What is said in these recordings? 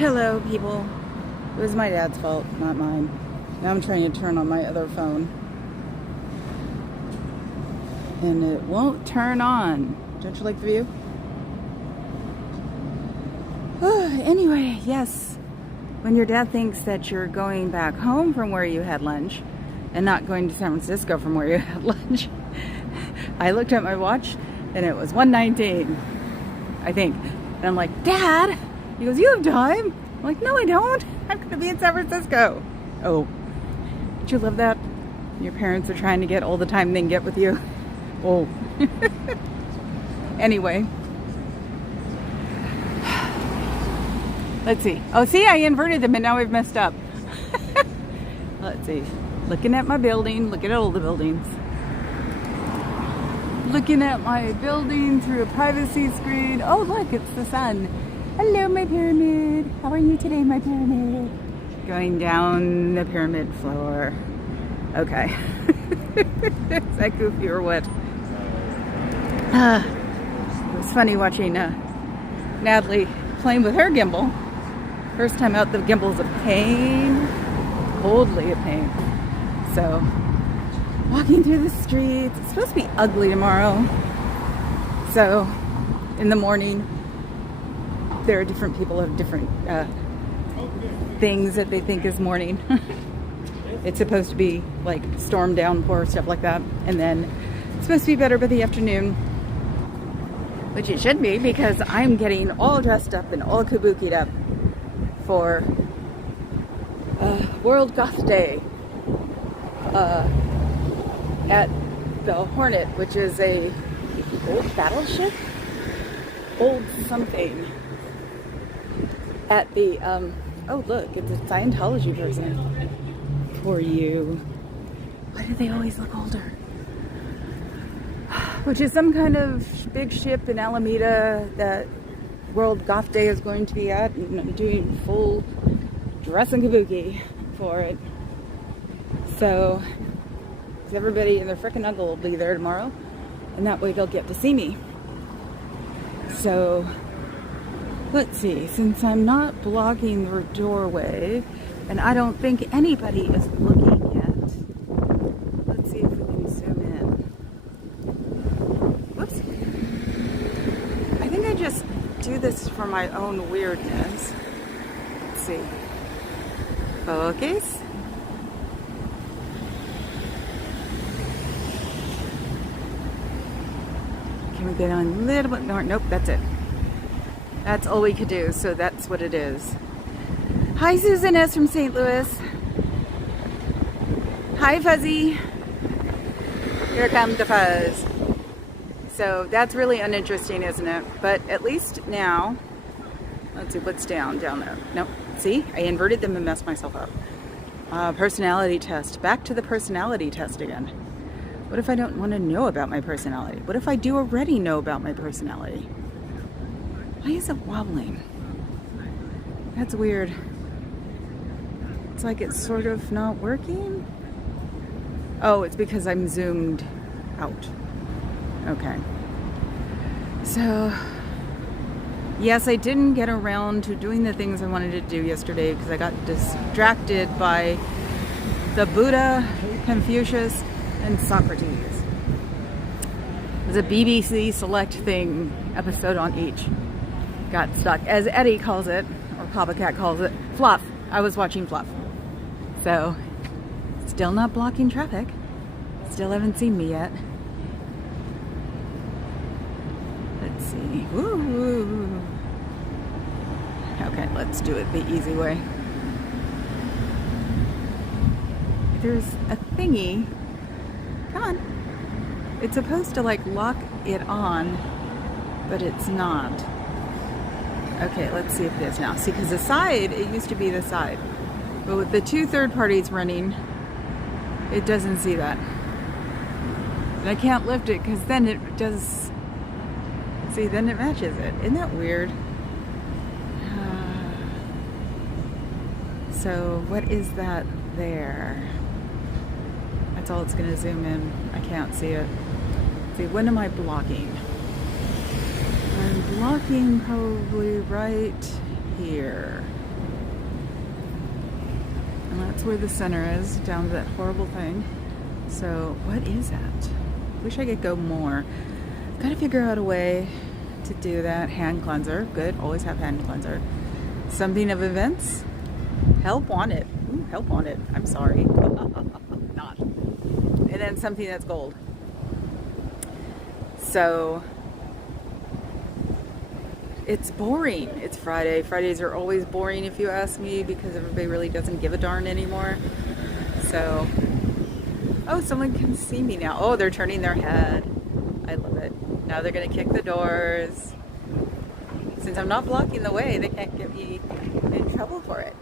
Hello, people. It was my dad's fault, not mine. Now I'm trying to turn on my other phone. And it won't turn on. Don't you like the view? Anyway, yes. When your dad thinks that you're going back home from where you had lunch and not going to San Francisco from where you had lunch, I looked at my watch and it was 1:19, I think. And I'm like, Dad! He goes, you have time? I'm like, no, I don't. I'm going to be in San Francisco. Oh, don't you love that? Your parents are trying to get all the time they can get with you. Oh. Anyway. Let's see. Oh, see, I inverted them and now I've messed up. Let's see. Looking at my building. Look at all the buildings. Looking at my building through a privacy screen. Oh, look, it's the sun. Hello, my pyramid. How are you today, my pyramid? Going down the pyramid floor. Okay. Is that goofy or what? It was funny watching Natalie playing with her gimbal. First time out, the gimbal's a pain. Coldly a pain. So, walking through the streets. It's supposed to be ugly tomorrow. So, in the morning, there are different people have different things that they think is morning. It's supposed to be like storm, downpour, stuff like that. And then it's supposed to be better by the afternoon. Which it should be, because I'm getting all dressed up and all kabukied up for World Goth Day at the Hornet, which is a old battleship? Old something. At the, oh look, it's a Scientology person. For you. Why do they always look older? Which is some kind of big ship in Alameda that World Goth Day is going to be at, and I'm doing full dress and kabuki for it. So, because everybody and their frickin' uncle will be there tomorrow, and that way they'll get to see me. So, let's see, since I'm not blocking the doorway, and I don't think anybody is looking yet, let's see if we can zoom in. Whoops. I think I just do this for my own weirdness. Let's see. Focus. Can we get on a little bit more? Nope, that's it. That's all we could do, so that's what it is. Hi, Susan S. from St. Louis. Hi, Fuzzy. Here comes the fuzz. So that's really uninteresting, isn't it? But at least now, let's see, what's down there? Nope. See, I inverted them and messed myself up. Personality test. Back to the personality test again. What if I don't want to know about my personality? What if I do already know about my personality? Why is it wobbling? That's weird. It's like it's sort of not working. Oh, it's because I'm zoomed out. Okay. So, yes, I didn't get around to doing the things I wanted to do yesterday because I got distracted by the Buddha, Confucius, and Socrates. It was a BBC Select Thing episode on each. Got stuck, as Eddie calls it, or Papa Cat calls it, fluff. I was watching fluff. So, still not blocking traffic. Still haven't seen me yet. Let's see. Woo! Okay, let's do it the easy way. There's a thingy. Come on. It's supposed to like lock it on, but it's not. Okay, let's see if it is now. See, because the side, it used to be the side. But with the two third parties running, it doesn't see that. And I can't lift it because then it does, see, then it matches it. Isn't that weird? So what is that there? That's all it's going to zoom in. I can't see it. See, when am I blocking? I'm blocking probably right here. That's where the center is, down to that horrible thing. So, what is that? Wish I could go more. Gotta figure out a way to do that. Hand cleanser. Good. Always have hand cleanser. Something of events. Help wanted. Ooh, help wanted. I'm sorry. Not. And then something that's gold. So, it's boring. It's Friday. Fridays are always boring if you ask me, because everybody really doesn't give a darn anymore. So, oh, someone can see me now. Oh, they're turning their head. I love it. Now they're going to kick the doors. Since I'm not blocking the way, they can't get me in trouble for it.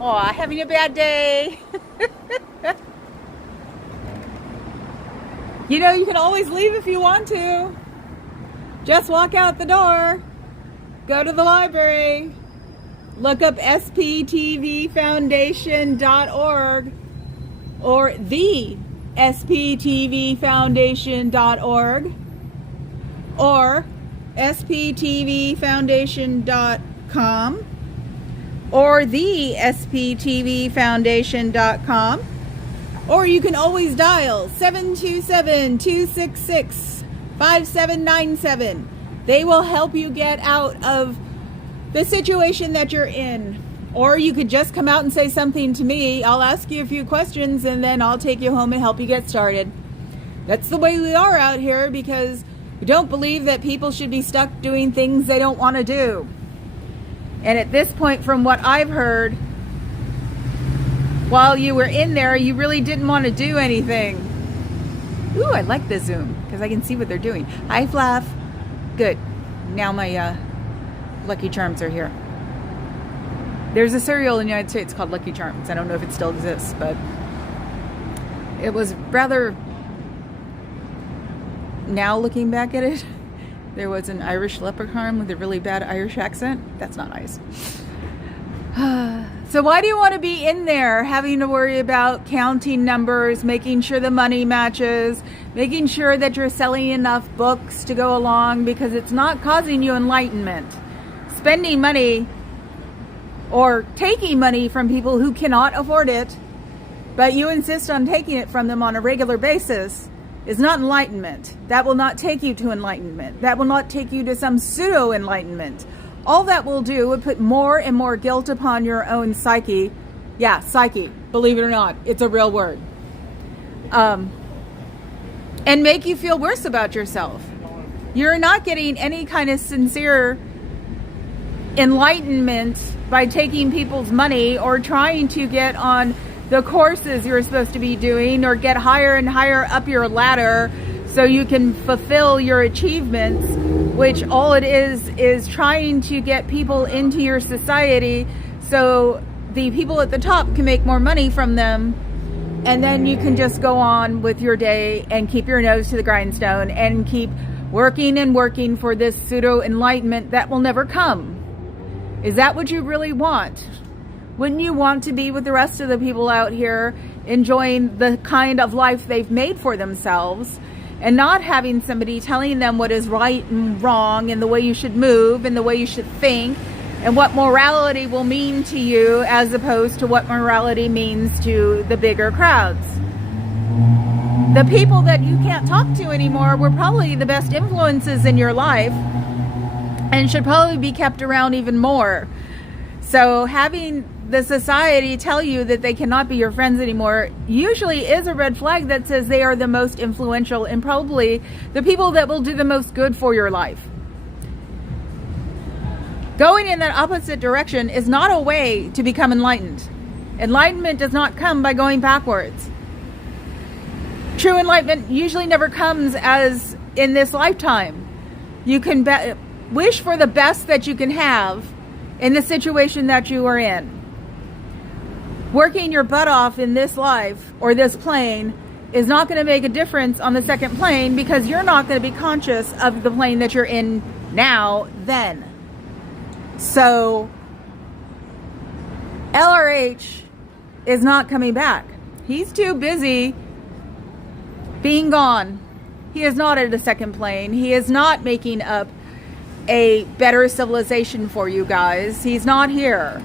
Aw, having a bad day. You know, you can always leave if you want to. Just walk out the door. Go to the library. Look up sptvfoundation.org or the sptvfoundation.org or sptvfoundation.com or the sptvfoundation.com. Or you can always dial 727-266-5797. They will help you get out of the situation that you're in. Or you could just come out and say something to me. I'll ask you a few questions and then I'll take you home and help you get started. That's the way we are out here, because we don't believe that people should be stuck doing things they don't want to do. And at this point, from what I've heard, while you were in there, you really didn't want to do anything. Ooh, I like the zoom because I can see what they're doing. Hi, Fluff. Good. Now my Lucky Charms are here. There's a cereal in the United States called Lucky Charms. I don't know if it still exists, but it was rather, now looking back at it, there was an Irish leprechaun with a really bad Irish accent. That's not nice. So why do you want to be in there having to worry about counting numbers, making sure the money matches, making sure that you're selling enough books to go along, because it's not causing you enlightenment. Spending money or taking money from people who cannot afford it, but you insist on taking it from them on a regular basis, is not enlightenment. That will not take you to enlightenment. That will not take you to some pseudo-enlightenment. All that will do would put more and more guilt upon your own psyche. Yeah, psyche. Believe it or not, it's a real word. And make you feel worse about yourself. You're not getting any kind of sincere enlightenment by taking people's money or trying to get on the courses you're supposed to be doing or get higher and higher up your ladder so you can fulfill your achievements, which all it is trying to get people into your society so the people at the top can make more money from them, and then you can just go on with your day and keep your nose to the grindstone and keep working and working for this pseudo enlightenment that will never come. Is that what you really want? Wouldn't you want to be with the rest of the people out here enjoying the kind of life they've made for themselves, and not having somebody telling them what is right and wrong and the way you should move and the way you should think and what morality will mean to you, as opposed to what morality means to the bigger crowds? The people that you can't talk to anymore were probably the best influences in your life and should probably be kept around even more. So having the society tell you that they cannot be your friends anymore usually is a red flag that says they are the most influential and probably the people that will do the most good for your life. Going in that opposite direction is not a way to become enlightened. Enlightenment does not come by going backwards. True enlightenment usually never comes as in this lifetime. You can wish for the best that you can have in the situation that you are in. Working your butt off in this life or this plane is not going to make a difference on the second plane, because you're not going to be conscious of the plane that you're in now then. So LRH is not coming back. He's too busy being gone. He is not at a second plane. He is not making up a better civilization for you guys. He's not here.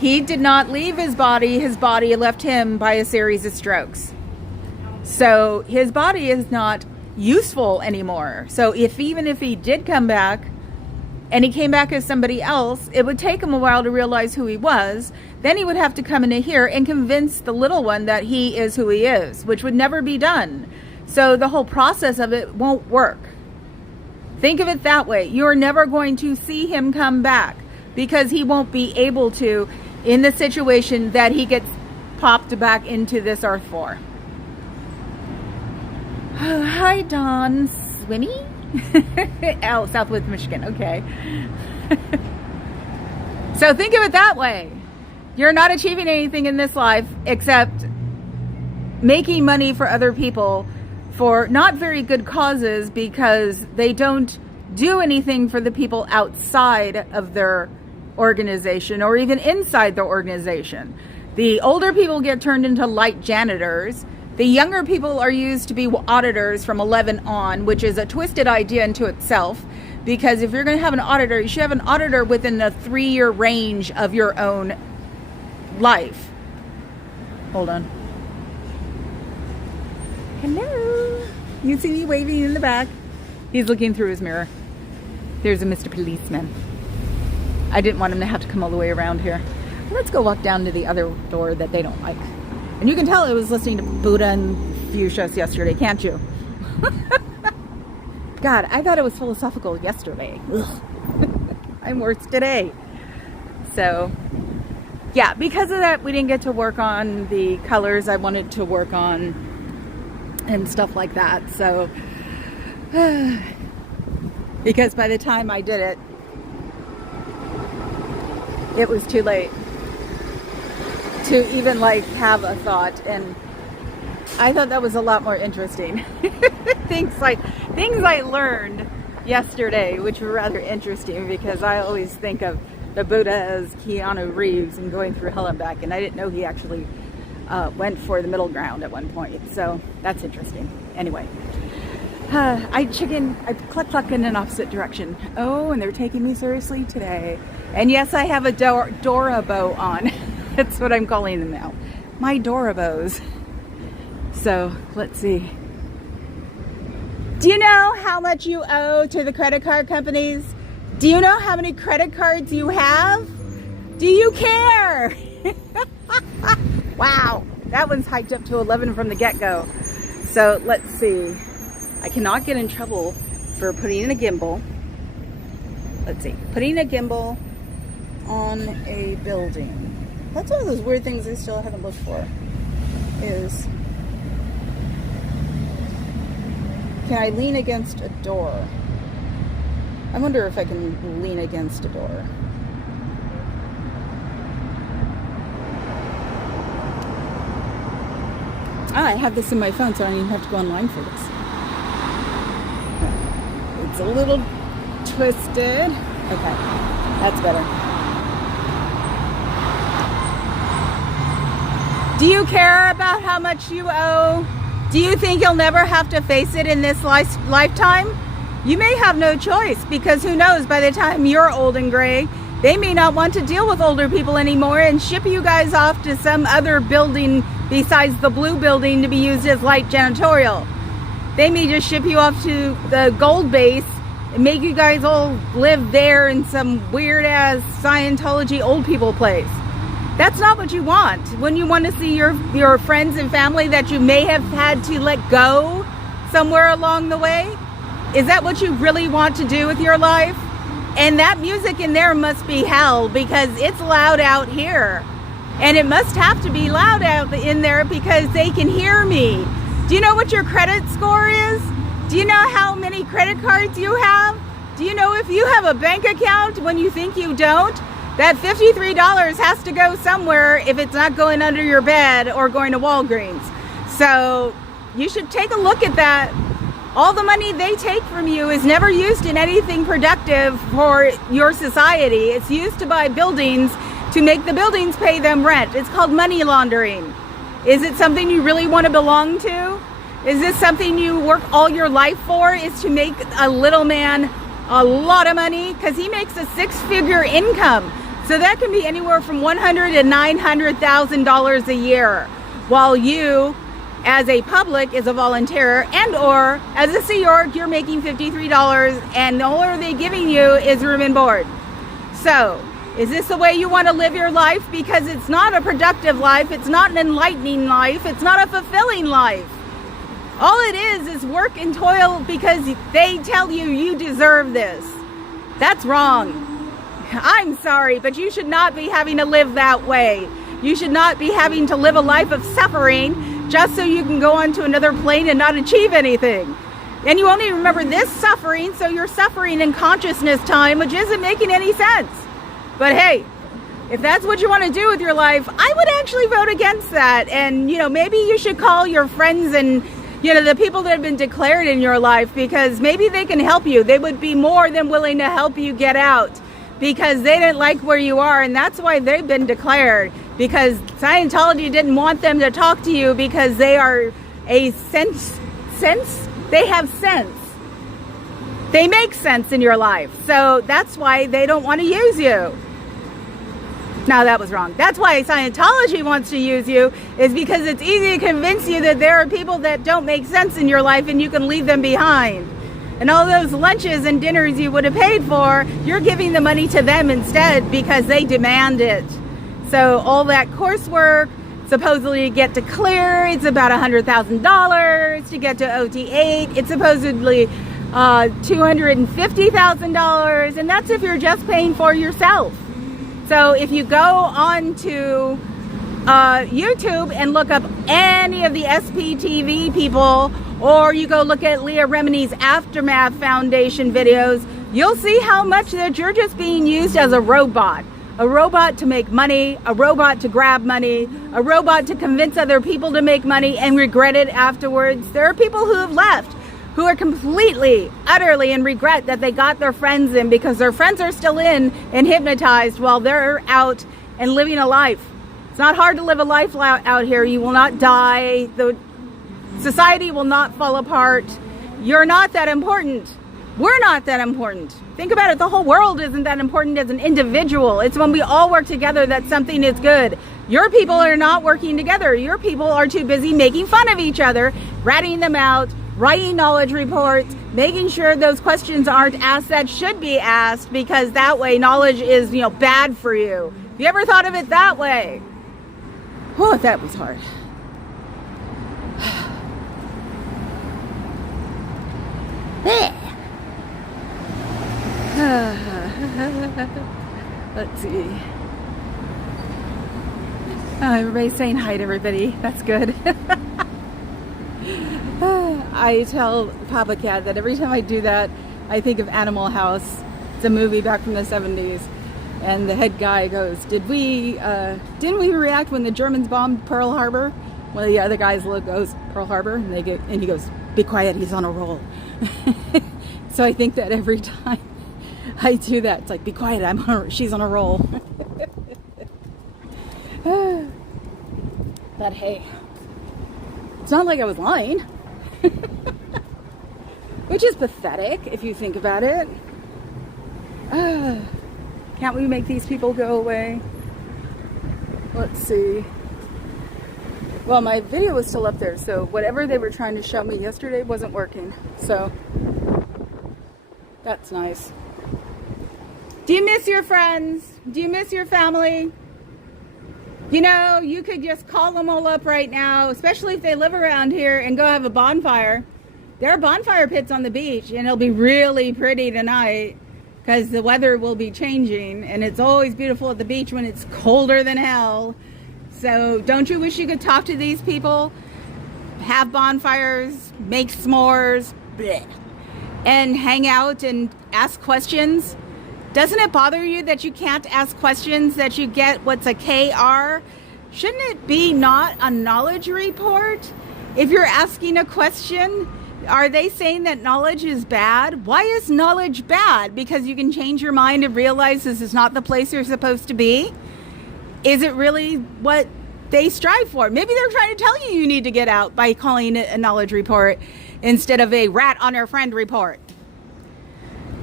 He did not leave his body. His body left him by a series of strokes. So his body is not useful anymore. So even if he did come back and he came back as somebody else, it would take him a while to realize who he was. Then he would have to come into here and convince the little one that he is who he is, which would never be done. So the whole process of it won't work. Think of it that way. You're never going to see him come back because he won't be able to in the situation that he gets popped back into this earth for. Hi, Don Swimmy. Oh, Southwest Michigan. Okay. So think of it that way. You're not achieving anything in this life except making money for other people for not very good causes, because they don't do anything for the people outside of their organization or even inside their organization. The older people get turned into light janitors. The younger people are used to be auditors from 11 on, which is a twisted idea into itself, because if you're going to have an auditor, you should have an auditor within a 3-year range of your own life. Hold on. Hello. You see me waving in the back? He's looking through his mirror. There's a Mr. Policeman. I didn't want him to have to come all the way around here. Let's go walk down to the other door that they don't like. And you can tell I was listening to Buddha and Fuchsias yesterday, can't you? God, I thought it was philosophical yesterday. I'm worse today. So, yeah, because of that, we didn't get to work on the colors I wanted to work on and stuff like that. So, because by the time I did it, it was too late to even like have a thought. And I thought that was a lot more interesting. things I learned yesterday, which were rather interesting, because I always think of the Buddha as Keanu Reeves and going through hell and back, and I didn't know he actually went for the middle ground at one point. So that's interesting. Anyway, I cluck in an opposite direction. Oh, and they're taking me seriously today. And yes, I have a Dora bow on. That's what I'm calling them now. My Dora bows. So let's see. Do you know how much you owe to the credit card companies? Do you know how many credit cards you have? Do you care? Wow, that one's hiked up to 11 from the get-go. So let's see. I cannot get in trouble for putting in a gimbal. Let's see. Putting a gimbal on a building. That's one of those weird things I still haven't looked for. Is, can I lean against a door? I wonder if I can lean against a door. I have this in my phone, so I don't even have to go online for this. It's a little twisted. Okay, that's better. Do you care about how much you owe? Do you think you'll never have to face it in this lifetime? You may have no choice, because who knows, by the time you're old and gray, they may not want to deal with older people anymore and ship you guys off to some other building besides the blue building to be used as light janitorial. They may just ship you off to the gold base and make you guys all live there in some weird ass Scientology old people place. That's not what you want. When you want to see your friends and family that you may have had to let go somewhere along the way, is that what you really want to do with your life? And that music in there must be hell, because it's loud out here. And it must have to be loud out in there because they can hear me. Do you know what your credit score is? Do you know how many credit cards you have? Do you know if you have a bank account when you think you don't? That $53 has to go somewhere if it's not going under your bed or going to Walgreens. So you should take a look at that. All the money they take from you is never used in anything productive for your society. It's used to buy buildings to make the buildings pay them rent. It's called money laundering. Is it something you really want to belong to? Is this something you work all your life for, is to make a little man a lot of money because he makes a six-figure income. So that can be anywhere from $100,000 to $900,000 a year, while you, as a public, is a volunteer, and or as a Sea Org, you're making $53, and all are they giving you is room and board. So, is this the way you want to live your life? Because it's not a productive life, it's not an enlightening life, it's not a fulfilling life. All it is work and toil because they tell you you deserve this. That's wrong. I'm sorry, but you should not be having to live that way. You should not be having to live a life of suffering just so you can go on to another plane and not achieve anything. And you only remember this suffering, so you're suffering in consciousness time, which isn't making any sense. But hey, if that's what you want to do with your life, I would actually vote against that. And, maybe you should call your friends and, the people that have been declared in your life, because maybe they can help you. They would be more than willing to help you get out because they didn't like where you are. And that's why they've been declared, because Scientology didn't want them to talk to you because they are a sense. They have sense. They make sense in your life. So that's why they don't want to use you. No, that was wrong. That's why Scientology wants to use you, is because it's easy to convince you that there are people that don't make sense in your life and you can leave them behind. And all those lunches and dinners you would have paid for, you're giving the money to them instead because they demand it. So all that coursework, supposedly to get to clear, it's about $100,000. To get to OT8, it's supposedly $250,000, and that's if you're just paying for yourself. So if you go on to YouTube and look up any of the SPTV people, or you go look at Leah Remini's Aftermath Foundation videos, you'll see how much that you're just being used as a robot. A robot to make money, a robot to grab money, a robot to convince other people to make money and regret it afterwards. There are people who have left who are completely, utterly in regret that they got their friends in, because their friends are still in and hypnotized while they're out and living a life. It's not hard to live a life out here. You will not die. The society will not fall apart. You're not that important. We're not that important. Think about it. The whole world isn't that important as an individual. It's when we all work together that something is good. Your people are not working together. Your people are too busy making fun of each other, ratting them out, writing knowledge reports, making sure those questions aren't asked that should be asked, because that way knowledge is, bad for you. Have you ever thought of it that way? Oh, that was hard. Let's see. Oh, everybody's saying hi to everybody. That's good. I tell Papa Cat that every time I do that, I think of Animal House. It's a movie back from the 70s. And the head guy goes, didn't we react when the Germans bombed Pearl Harbor? One of the other guys goes, Pearl Harbor? And he goes, be quiet, he's on a roll. So I think that every time I do that, it's like, be quiet, she's on a roll. But hey, it's not like I was lying. Which is pathetic if you think about it. Can't we make these people go away? Let's see. Well, my video was still up there, so whatever they were trying to show me yesterday wasn't working. So that's nice. Do you miss your friends? Do you miss your family? You could just call them all up right now, especially if they live around here, and go have a bonfire. There are bonfire pits on the beach, and it'll be really pretty tonight because the weather will be changing, and it's always beautiful at the beach when it's colder than hell. So don't you wish you could talk to these people, have bonfires, make s'mores, bleh, and hang out and ask questions? Doesn't it bother you that you can't ask questions, that you get what's a KR? Shouldn't it be not a knowledge report? If you're asking a question, are they saying that knowledge is bad? Why is knowledge bad? Because you can change your mind and realize this is not the place you're supposed to be? Is it really what they strive for? Maybe they're trying to tell you need to get out by calling it a knowledge report instead of a rat on your friend report.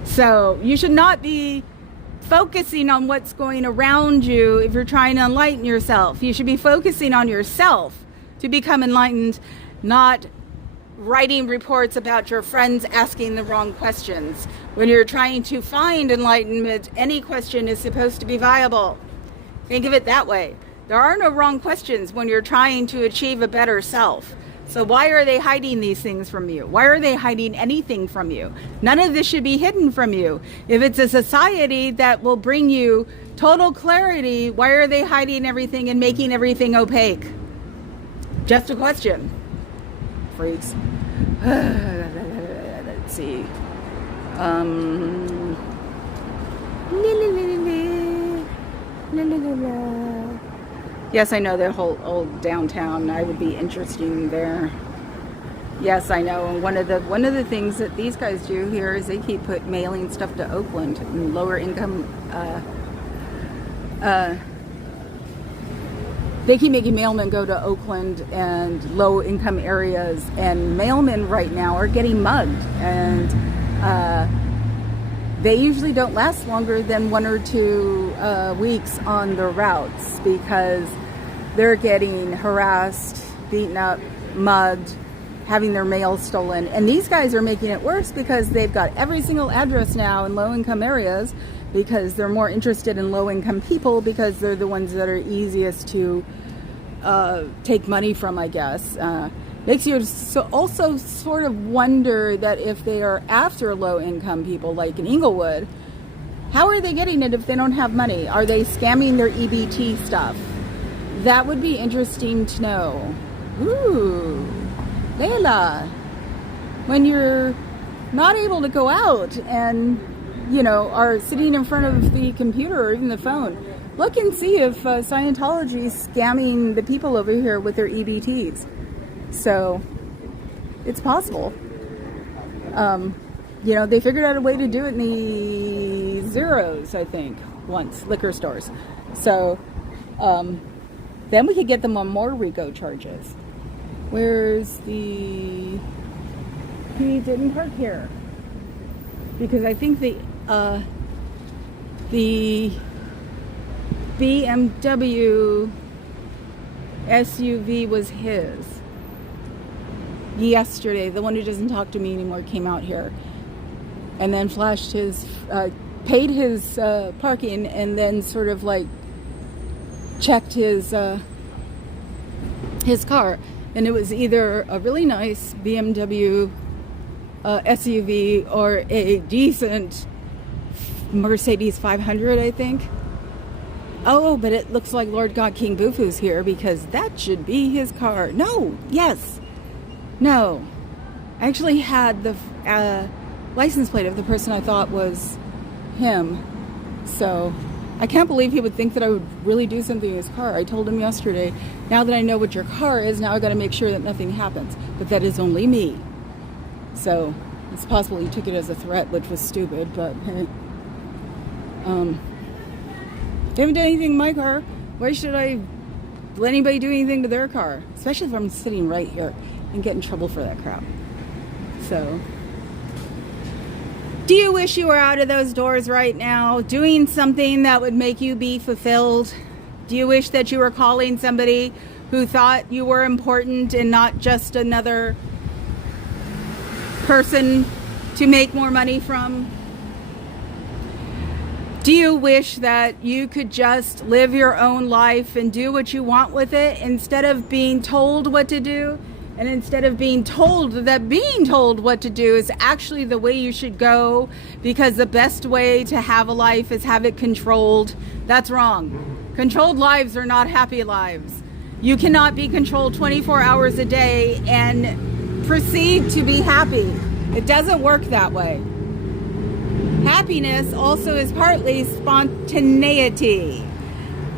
So you should not be focusing on what's going around you if you're trying to enlighten yourself. You should be focusing on yourself to become enlightened, not writing reports about your friends asking the wrong questions. When you're trying to find enlightenment, any question is supposed to be viable. Think of it that way. There are no wrong questions when you're trying to achieve a better self. So why are they hiding these things from you? Why are they hiding anything from you? None of this should be hidden from you. If it's a society that will bring you total clarity, why are they hiding everything and making everything opaque? Just a question. Freaks. Let's see. Yes, I know the whole old downtown. I would be interesting there. Yes, I know. And one of the things that these guys do here is they keep mailing stuff to Oakland and lower income. They keep making mailmen go to Oakland and low income areas, and mailmen right now are getting mugged, and they usually don't last longer than 1 or 2 weeks on the routes because they're getting harassed, beaten up, mugged, having their mail stolen. And these guys are making it worse because they've got every single address now in low-income areas because they're more interested in low-income people because they're the ones that are easiest to take money from, I guess. Makes you also sort of wonder that if they are after low-income people, like in Inglewood, how are they getting it if they don't have money? Are they scamming their EBT stuff? That would be interesting to know. Ooh, Layla, when you're not able to go out and, you know, are sitting in front of the computer or even the phone, look and see if Scientology is scamming the people over here with their EBTs. So it's possible. You know, they figured out a way to do it in the zeros, I think, once, liquor stores. So then we could get them on more RICO charges. Where's the... He didn't park here. Because I think the BMW SUV was his. Yesterday, the one who doesn't talk to me anymore came out here and then flashed his, paid his parking, and then sort of like checked his car, and it was either a really nice BMW SUV or a decent Mercedes 500, I think. Oh, but it looks like Lord God King Bufu's here because that should be his car. No, yes. No, I actually had the license plate of the person I thought was him. So I can't believe he would think that I would really do something to his car. I told him yesterday, now that I know what your car is, now I got to make sure that nothing happens. But that is only me. So it's possible he took it as a threat, which was stupid, but hey. They haven't done anything to my car. Why should I let anybody do anything to their car? Especially if I'm sitting right here and get in trouble for that crap. So, do you wish you were out of those doors right now, doing something that would make you be fulfilled? Do you wish that you were calling somebody who thought you were important and not just another person to make more money from? Do you wish that you could just live your own life and do what you want with it instead of being told what to do? And instead of being told that being told what to do is actually the way you should go, because the best way to have a life is have it controlled. That's wrong. Controlled lives are not happy lives. You cannot be controlled 24 hours a day and proceed to be happy. It doesn't work that way. Happiness also is partly spontaneity.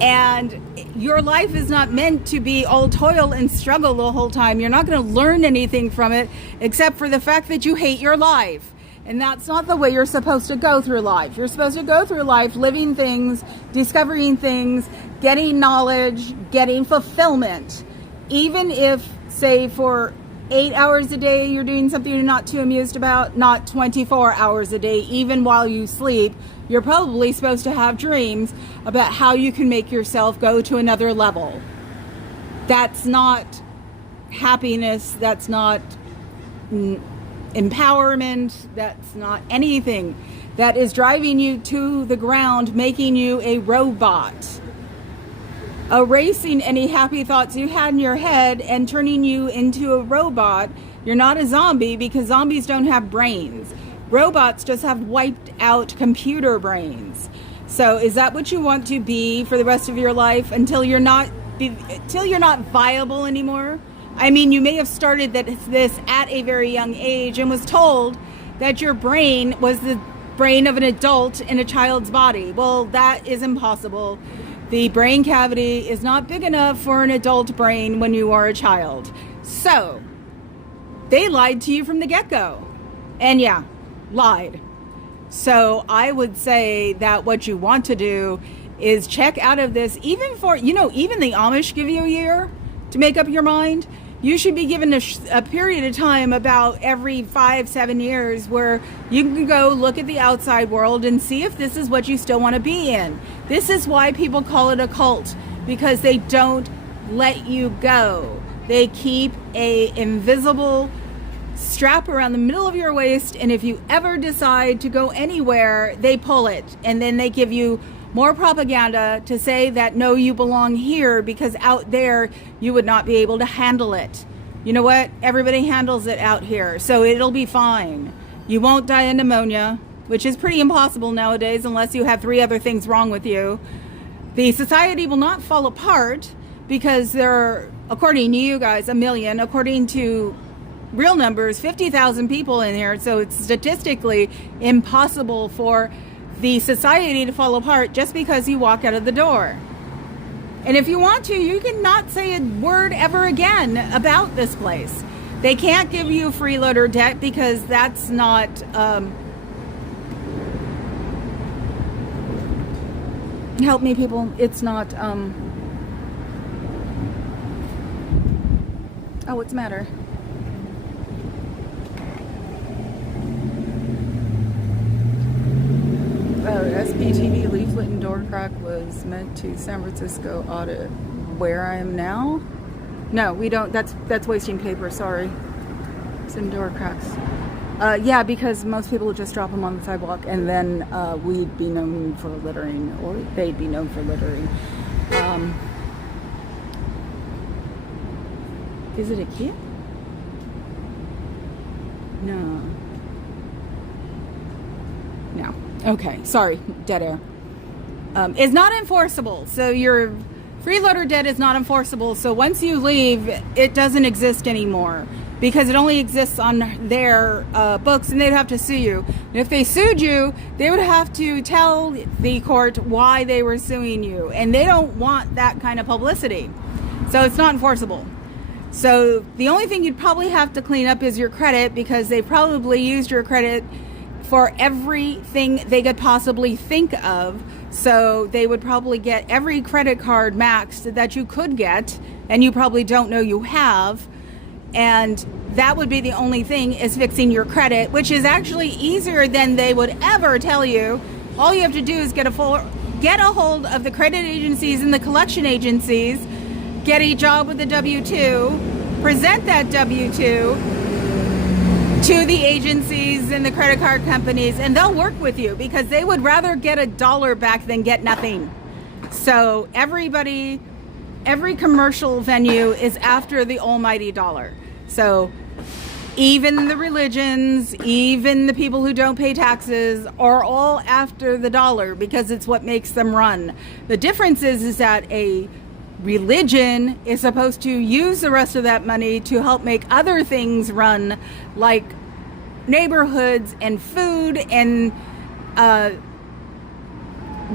And your life is not meant to be all toil and struggle the whole time. You're not going to learn anything from it except for the fact that you hate your life. And that's not the way you're supposed to go through life. You're supposed to go through life living things, discovering things, getting knowledge, getting fulfillment. Even if, say, for 8 hours a day you're doing something you're not too amused about, not 24 hours a day. Even while you sleep, you're probably supposed to have dreams about how you can make yourself go to another level. That's not happiness. That's not empowerment. That's not anything. That is driving you to the ground, making you a robot. Erasing any happy thoughts you had in your head and turning you into a robot. You're not a zombie because zombies don't have brains. Robots just have wiped out computer brains. So is that what you want to be for the rest of your life until you're not viable anymore? I mean, you may have started this at a very young age and was told that your brain was the brain of an adult in a child's body. Well, that is impossible. The brain cavity is not big enough for an adult brain when you are a child. So, they lied to you from the get-go. And yeah, lied. So, I would say that what you want to do is check out of this, even the Amish give you a year to make up your mind. You should be given a period of time about every 5-7 years where you can go look at the outside world and see if this is what you still want to be in. This is why people call it a cult, because they don't let you go. They keep a invisible strap around the middle of your waist, and if you ever decide to go anywhere, they pull it, and then they give you more propaganda to say that no, you belong here because out there you would not be able to handle it. You know what? Everybody handles it out here, so it'll be fine. You won't die of pneumonia, which is pretty impossible nowadays unless you have 3 other things wrong with you. The society will not fall apart because there are, according to you guys, 1 million. According to real numbers, 50,000 people in here, so it's statistically impossible for the society to fall apart just because you walk out of the door. And if you want to, you can not say a word ever again about this place. They can't give you freeloader debt because that's not help me people, it's not oh, what's the matter? SPTV leaflet and door crack was meant to San Francisco audit. Where I am now? No, we don't. That's wasting paper. Sorry. Some door cracks. Yeah, because most people would just drop them on the sidewalk, and then we'd be known for littering, or they'd be known for littering. Is it a kid? No. No. Okay, sorry, dead air. Is not enforceable. So your freeloader debt is not enforceable. So once you leave, it doesn't exist anymore because it only exists on their books, and they'd have to sue you. And if they sued you, they would have to tell the court why they were suing you, and they don't want that kind of publicity. So it's not enforceable. So the only thing you'd probably have to clean up is your credit, because they probably used your credit for everything they could possibly think of. So they would probably get every credit card maxed that you could get, and you probably don't know you have. And that would be the only thing, is fixing your credit, which is actually easier than they would ever tell you. All you have to do is get a hold of the credit agencies and the collection agencies, get a job with a W-2, present that W-2 to the agencies and the credit card companies, and they'll work with you because they would rather get $1 back than get nothing. So every commercial venue is after the almighty dollar. So even the religions, even the people who don't pay taxes are all after the dollar because it's what makes them run. The difference is that a religion is supposed to use the rest of that money to help make other things run, like neighborhoods and food and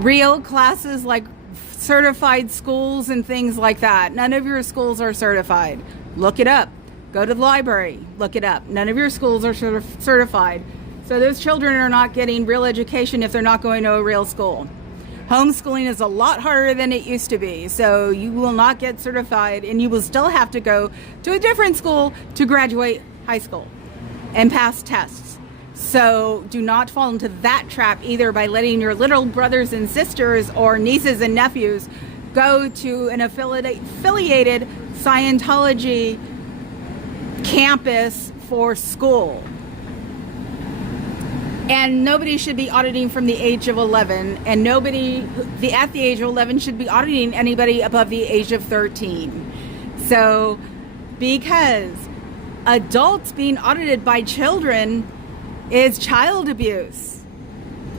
real classes like certified schools and things like that. None of your schools are certified. Look it up. Go to the library. Look it up. None of your schools are certified. So those children are not getting real education if they're not going to a real school. Homeschooling is a lot harder than it used to be. So you will not get certified, and you will still have to go to a different school to graduate high school and pass tests. So do not fall into that trap either by letting your little brothers and sisters or nieces and nephews go to an affiliated Scientology campus for school. And nobody should be auditing from the age of 11, and nobody at the age of 11 should be auditing anybody above the age of 13. So, because adults being audited by children is child abuse.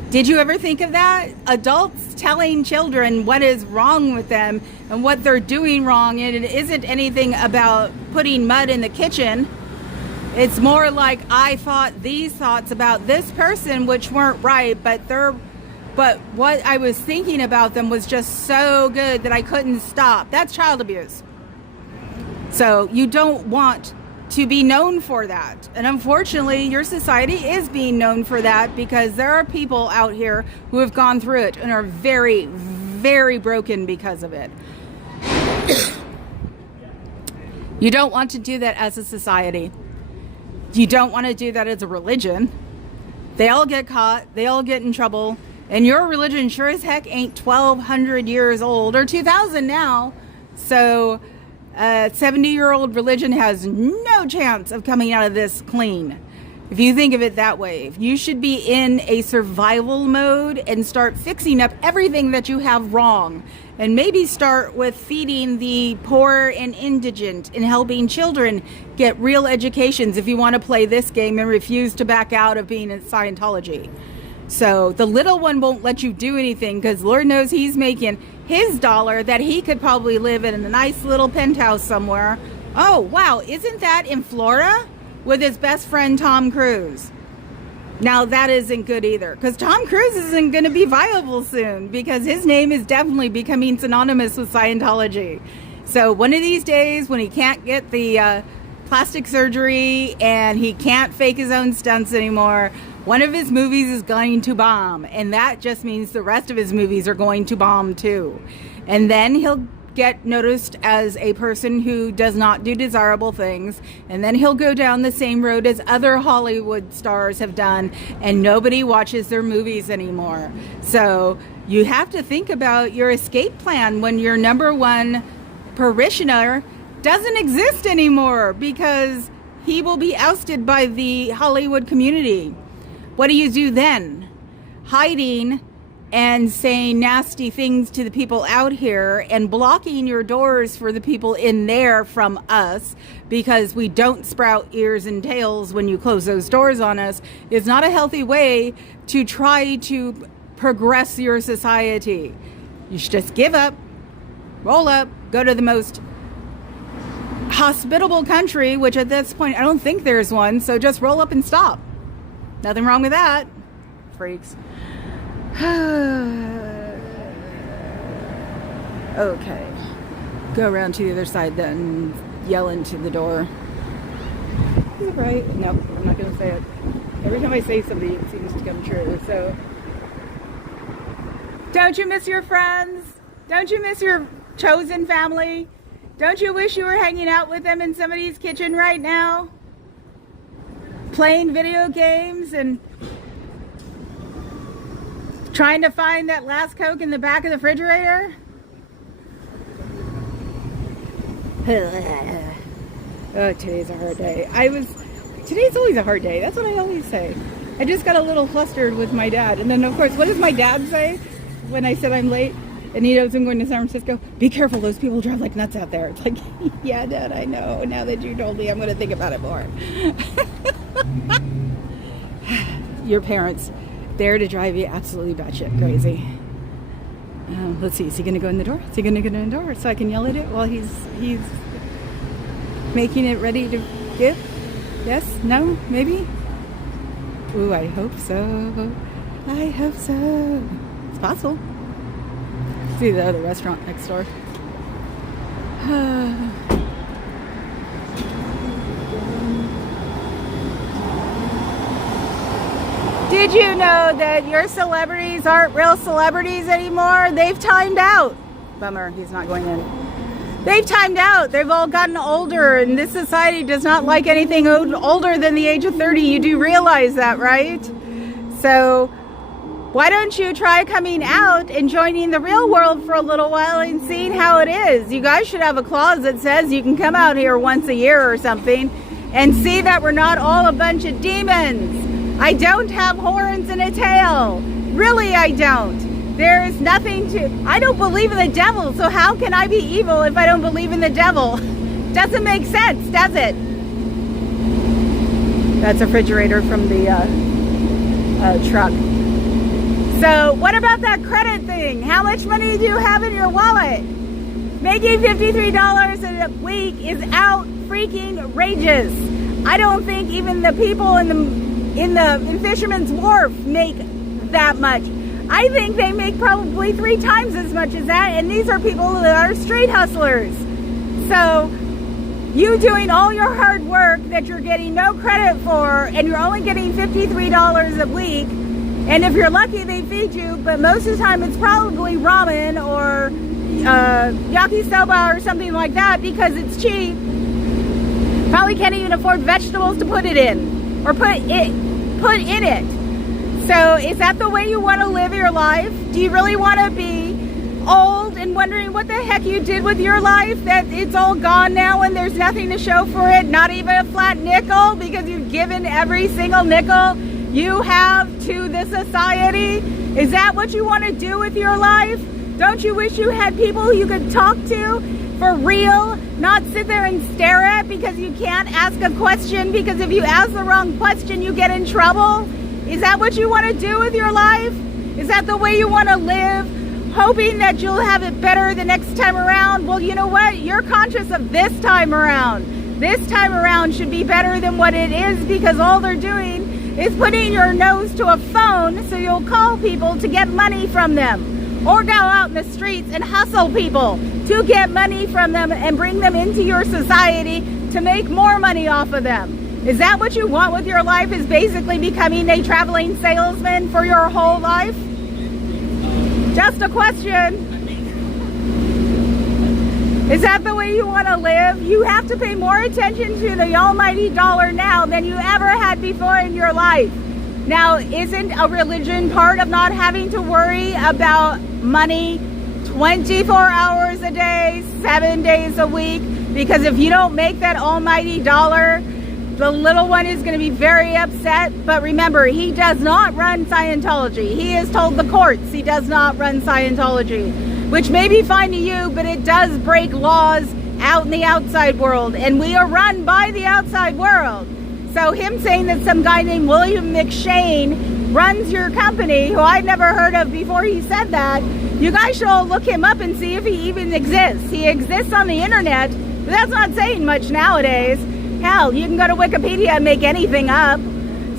Did you ever think of that? Adults telling children what is wrong with them and what they're doing wrong, and it isn't anything about putting mud in the kitchen. It's more like, I thought these thoughts about this person which weren't right, but what I was thinking about them was just so good that I couldn't stop. That's child abuse. So you don't want to be known for that. And unfortunately, your society is being known for that, because there are people out here who have gone through it and are very, very broken because of it. You don't want to do that as a society. You don't want to do that as a religion. They all get caught. They all get in trouble. And your religion sure as heck ain't 1,200 years old, or 2,000 now. So a 70-year-old religion has no chance of coming out of this clean. If you think of it that way, you should be in a survival mode and start fixing up everything that you have wrong. And maybe start with feeding the poor and indigent and helping children get real educations if you want to play this game and refuse to back out of being in Scientology. So the little one won't let you do anything, because Lord knows he's making his dollar that he could probably live in a nice little penthouse somewhere. Oh, wow. Isn't that in Florida with his best friend, Tom Cruise? Now that isn't good either, because Tom Cruise isn't going to be viable soon, because his name is definitely becoming synonymous with Scientology. So one of these days, when he can't get the plastic surgery and he can't fake his own stunts anymore, one of his movies is going to bomb. And that just means the rest of his movies are going to bomb too. And then he'll get noticed as a person who does not do desirable things, and then he'll go down the same road as other Hollywood stars have done, and nobody watches their movies anymore. So you have to think about your escape plan when your number one parishioner doesn't exist anymore, because he will be ousted by the Hollywood community. What do you do then? Hiding and saying nasty things to the people out here and blocking your doors for the people in there from us, because we don't sprout ears and tails when you close those doors on us, is not a healthy way to try to progress your society. You should just give up, roll up, go to the most hospitable country, which at this point I don't think there's one, so just roll up and stop. Nothing wrong with that, freaks. Okay, go around to the other side then, yell into the door. Is it right? Nope, I'm not going to say it. Every time I say something, it seems to come true. So, don't you miss your friends? Don't you miss your chosen family? Don't you wish you were hanging out with them in somebody's kitchen right now? Playing video games and trying to find that last Coke in the back of the refrigerator? Oh, today's a hard day. Today's always a hard day. That's what I always say. I just got a little flustered with my dad. And then, of course, what does my dad say when I said I'm late? And he knows I'm going to San Francisco. Be careful, those people drive like nuts out there. It's like, yeah, Dad, I know. Now that you told me, I'm going to think about it more. Your parents, there to drive you absolutely batshit crazy. Let's see, is he going to go in the door? Is he going to go in the door so I can yell at it while he's making it ready to give? Yes? No? Maybe? Ooh, I hope so. I hope so. It's possible. See the other restaurant next door. Did you know that your celebrities aren't real celebrities anymore? They've timed out. Bummer, he's not going in. They've timed out. They've all gotten older, and this society does not like anything older than the age of 30. You do realize that, right? So why don't you try coming out and joining the real world for a little while and seeing how it is? You guys should have a clause that says you can come out here once a year or something and see that we're not all a bunch of demons. I don't have horns and a tail. Really, I don't. There's nothing to... I don't believe in the devil, so how can I be evil if I don't believe in the devil? Doesn't make sense, does it? That's a refrigerator from the truck. So what about that credit thing? How much money do you have in your wallet? Making $53 a week is out freaking outrageous. I don't think even the people in Fisherman's Wharf make that much. I think they make probably 3 times as much as that, and these are people that are street hustlers. So you doing all your hard work that you're getting no credit for, and you're only getting $53 a week, and if you're lucky they feed you, but most of the time it's probably ramen or yakisoba or something like that because it's cheap. Probably can't even afford vegetables to put it in or put in it. So is that the way you want to live your life? Do you really want to be old and wondering what the heck you did with your life, that it's all gone now and there's nothing to show for it, not even a flat nickel because you've given every single nickel you have to the society? Is that what you want to do with your life? Don't you wish you had people you could talk to for real, not sit there and stare at because you can't ask a question, because if you ask the wrong question you get in trouble? Is that what you want to do with your life? Is that the way you want to live, hoping that you'll have it better the next time around? Well, you know what? You're conscious of this time around. This time around should be better than what it is, because all they're doing is putting your nose to a phone so you'll call people to get money from them, or go out in the streets and hustle people to get money from them and bring them into your society to make more money off of them. Is that what you want with your life, is basically becoming a traveling salesman for your whole life? Just a question. Is that the way you want to live? You have to pay more attention to the almighty dollar now than you ever had before in your life. Now, isn't a religion part of not having to worry about money 24 hours a day, 7 days a week? Because if you don't make that almighty dollar, the little one is going to be very upset. But remember, he does not run Scientology. He has told the courts he does not run Scientology, which may be fine to you, but it does break laws out in the outside world, and we are run by the outside world. So him saying that some guy named William McShane runs your company, who I'd never heard of before he said that, you guys should all look him up and see if he even exists. He exists on the internet, but that's not saying much nowadays. Hell, you can go to Wikipedia and make anything up.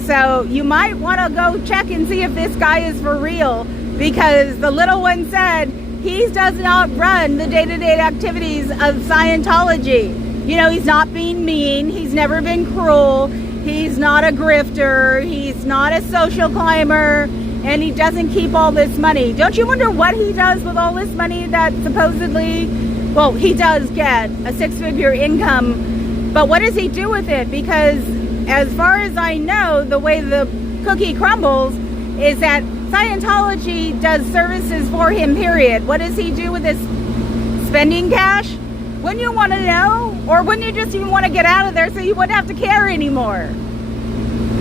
So you might want to go check and see if this guy is for real, because the little one said he does not run the day-to-day activities of Scientology. You know, he's not being mean, he's never been cruel, he's not a grifter, he's not a social climber, and he doesn't keep all this money. Don't you wonder what he does with all this money that supposedly, well, he does get a 6-figure income, but what does he do with it? Because as far as I know, the way the cookie crumbles is that Scientology does services for him, period. What does he do with this spending cash? Wouldn't you want to know? Or wouldn't you just even want to get out of there so you wouldn't have to care anymore?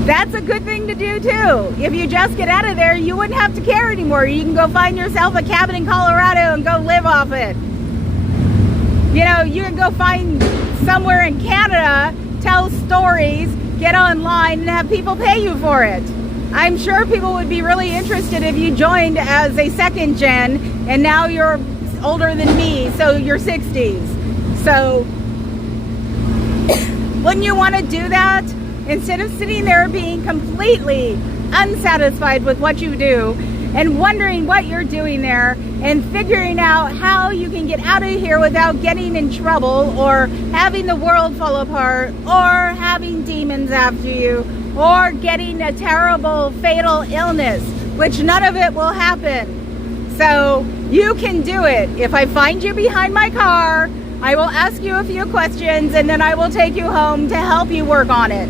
That's a good thing to do too. If you just get out of there, you wouldn't have to care anymore. You can go find yourself a cabin in Colorado and go live off it. You know, you can go find somewhere in Canada, tell stories, get online, and have people pay you for it. I'm sure people would be really interested if you joined as a second gen, and now you're older than me, so you're 60s. So wouldn't you want to do that? Instead of sitting there being completely unsatisfied with what you do and wondering what you're doing there and figuring out how you can get out of here without getting in trouble or having the world fall apart or having demons after you or getting a terrible fatal illness, which none of it will happen. So you can do it. If I find you behind my car, I will ask you a few questions and then I will take you home to help you work on it.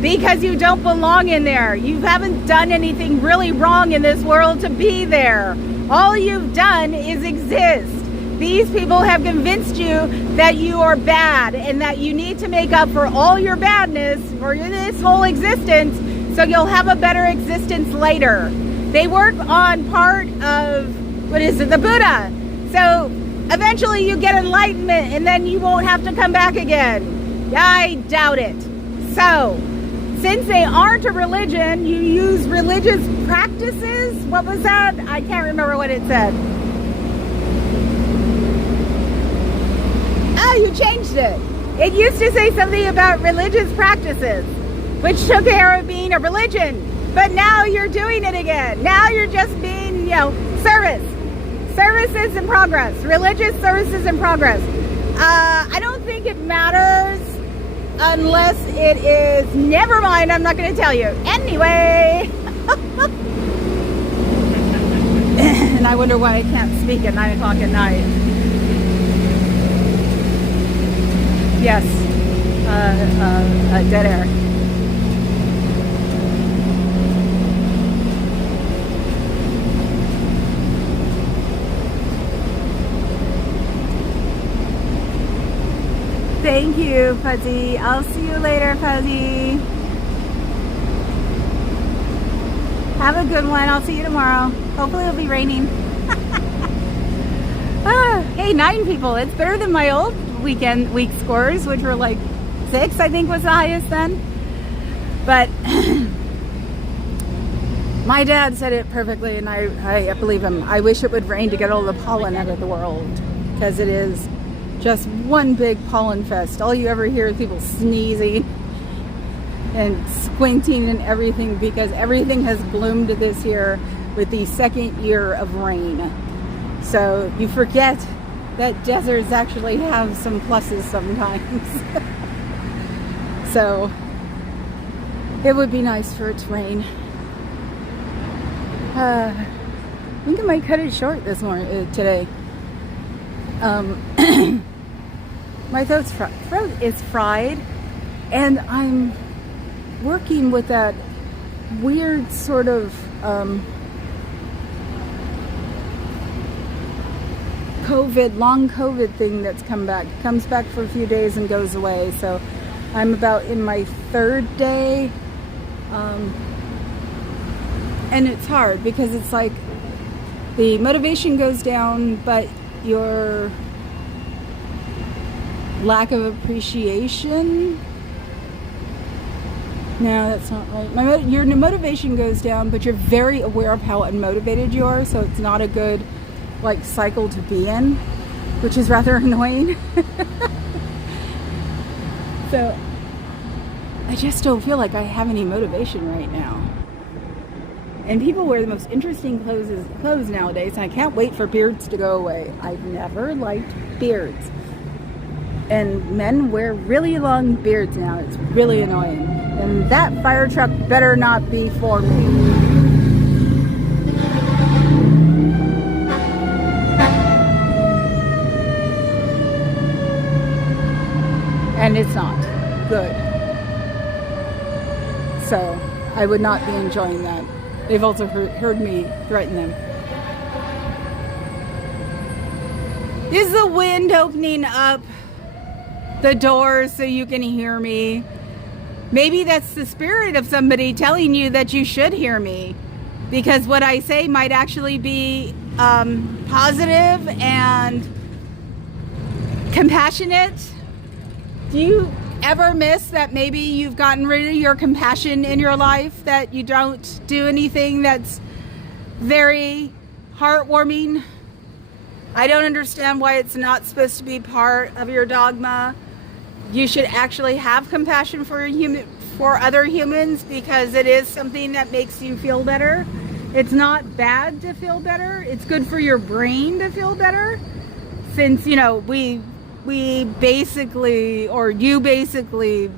Because you don't belong in there. You haven't done anything really wrong in this world to be there. All you've done is exist. These people have convinced you that you are bad and that you need to make up for all your badness for this whole existence so you'll have a better existence later. They work on part of, the Buddha. So eventually you get enlightenment and then you won't have to come back again. I doubt it. So, since they aren't a religion, you use religious practices. What was that? I can't remember what it said. Ah, you changed it. It used to say something about religious practices, which took care of being a religion. But now you're doing it again. Now you're just being, service. Services in progress. Religious services in progress. I don't think it matters. Unless it is, never mind, I'm not going to tell you. Anyway. And I wonder why I can't speak at 9 o'clock at night. Yes. Dead air. Thank you, Fuzzy. I'll see you later, Fuzzy. Have a good one. I'll see you tomorrow. Hopefully it'll be raining. Hey, 9 people. It's better than my old week scores, which were like 6, I think was the highest then. But my dad said it perfectly, and I believe him. I wish it would rain to get all the pollen out of the world, because it is just one big pollen fest. All you ever hear is people sneezing and squinting and everything, because everything has bloomed this year with the second year of rain. So you forget that deserts actually have some pluses sometimes. So it would be nice for it to rain. I think I might cut it short this morning, today. My throat is fried, and I'm working with that weird sort of long COVID thing that's come back. Comes back for a few days and goes away. So I'm about in my 3rd day, and it's hard because it's like the motivation goes down, but your lack of appreciation. No, that's not right. Your motivation goes down, but you're very aware of how unmotivated you are, so it's not a good cycle to be in, which is rather annoying. So I just don't feel like I have any motivation right now. And people wear the most interesting clothes nowadays, and I can't wait for beards to go away. I've never liked beards. And men wear really long beards now. It's really annoying. And that fire truck better not be for me. And it's not good. So I would not be enjoying that. They've also heard me threaten them. Is the wind opening up the doors so you can hear me? Maybe that's the spirit of somebody telling you that you should hear me, because what I say might actually be positive and compassionate. Do you ever miss that maybe you've gotten rid of your compassion in your life, that you don't do anything that's very heartwarming? I don't understand why it's not supposed to be part of your dogma. You should actually have compassion for other humans, because it is something that makes you feel better. It's not bad to feel better. It's good for your brain to feel better, since, you know, we basically, or you basically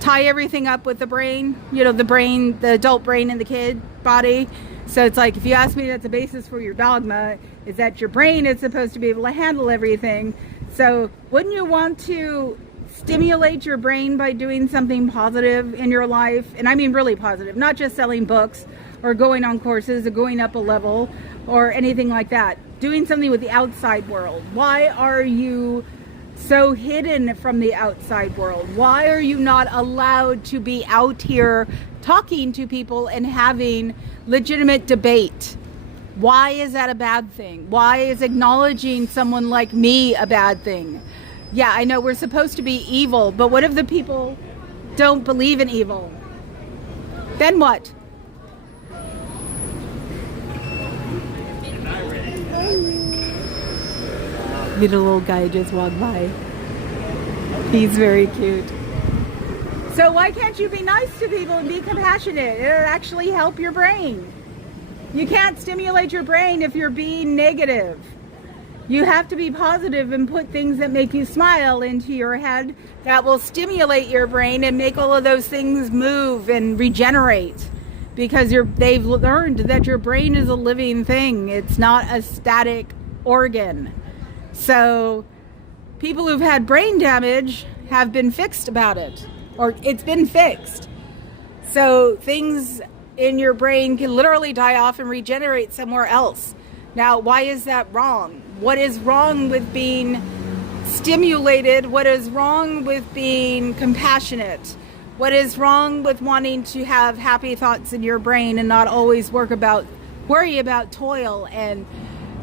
tie everything up with the brain, you know, the brain, the adult brain and the kid body. So it's like, if you ask me, that's the basis for your dogma, is that your brain is supposed to be able to handle everything. So wouldn't you want to stimulate your brain by doing something positive in your life? And I mean really positive, not just selling books or going on courses or going up a level or anything like that. Doing something with the outside world. Why are you so hidden from the outside world? Why are you not allowed to be out here talking to people and having legitimate debate? Why is that a bad thing? Why is acknowledging someone like me a bad thing? Yeah, I know we're supposed to be evil, but what if the people don't believe in evil? Then what? Little guy just walked by. He's very cute. So why can't you be nice to people and be compassionate? It'll actually help your brain. You can't stimulate your brain if you're being negative. You have to be positive and put things that make you smile into your head that will stimulate your brain and make all of those things move and regenerate. Because they've learned that your brain is a living thing. It's not a static organ. So people who've had brain damage have been fixed about it, or it's been fixed. So things in your brain can literally die off and regenerate somewhere else. Now, why is that wrong? What is wrong with being stimulated? What is wrong with being compassionate? What is wrong with wanting to have happy thoughts in your brain and not always worry about toil and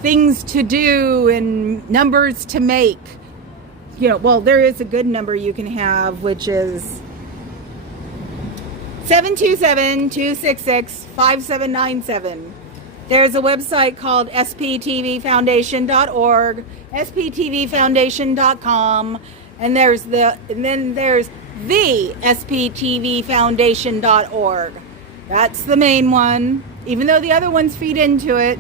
things to do and numbers to make? You know, well, there is a good number you can have, which is 727-266-5797. There's a website called sptvfoundation.org, sptvfoundation.com, and then there's the sptvfoundation.org. That's the main one, even though the other ones feed into it.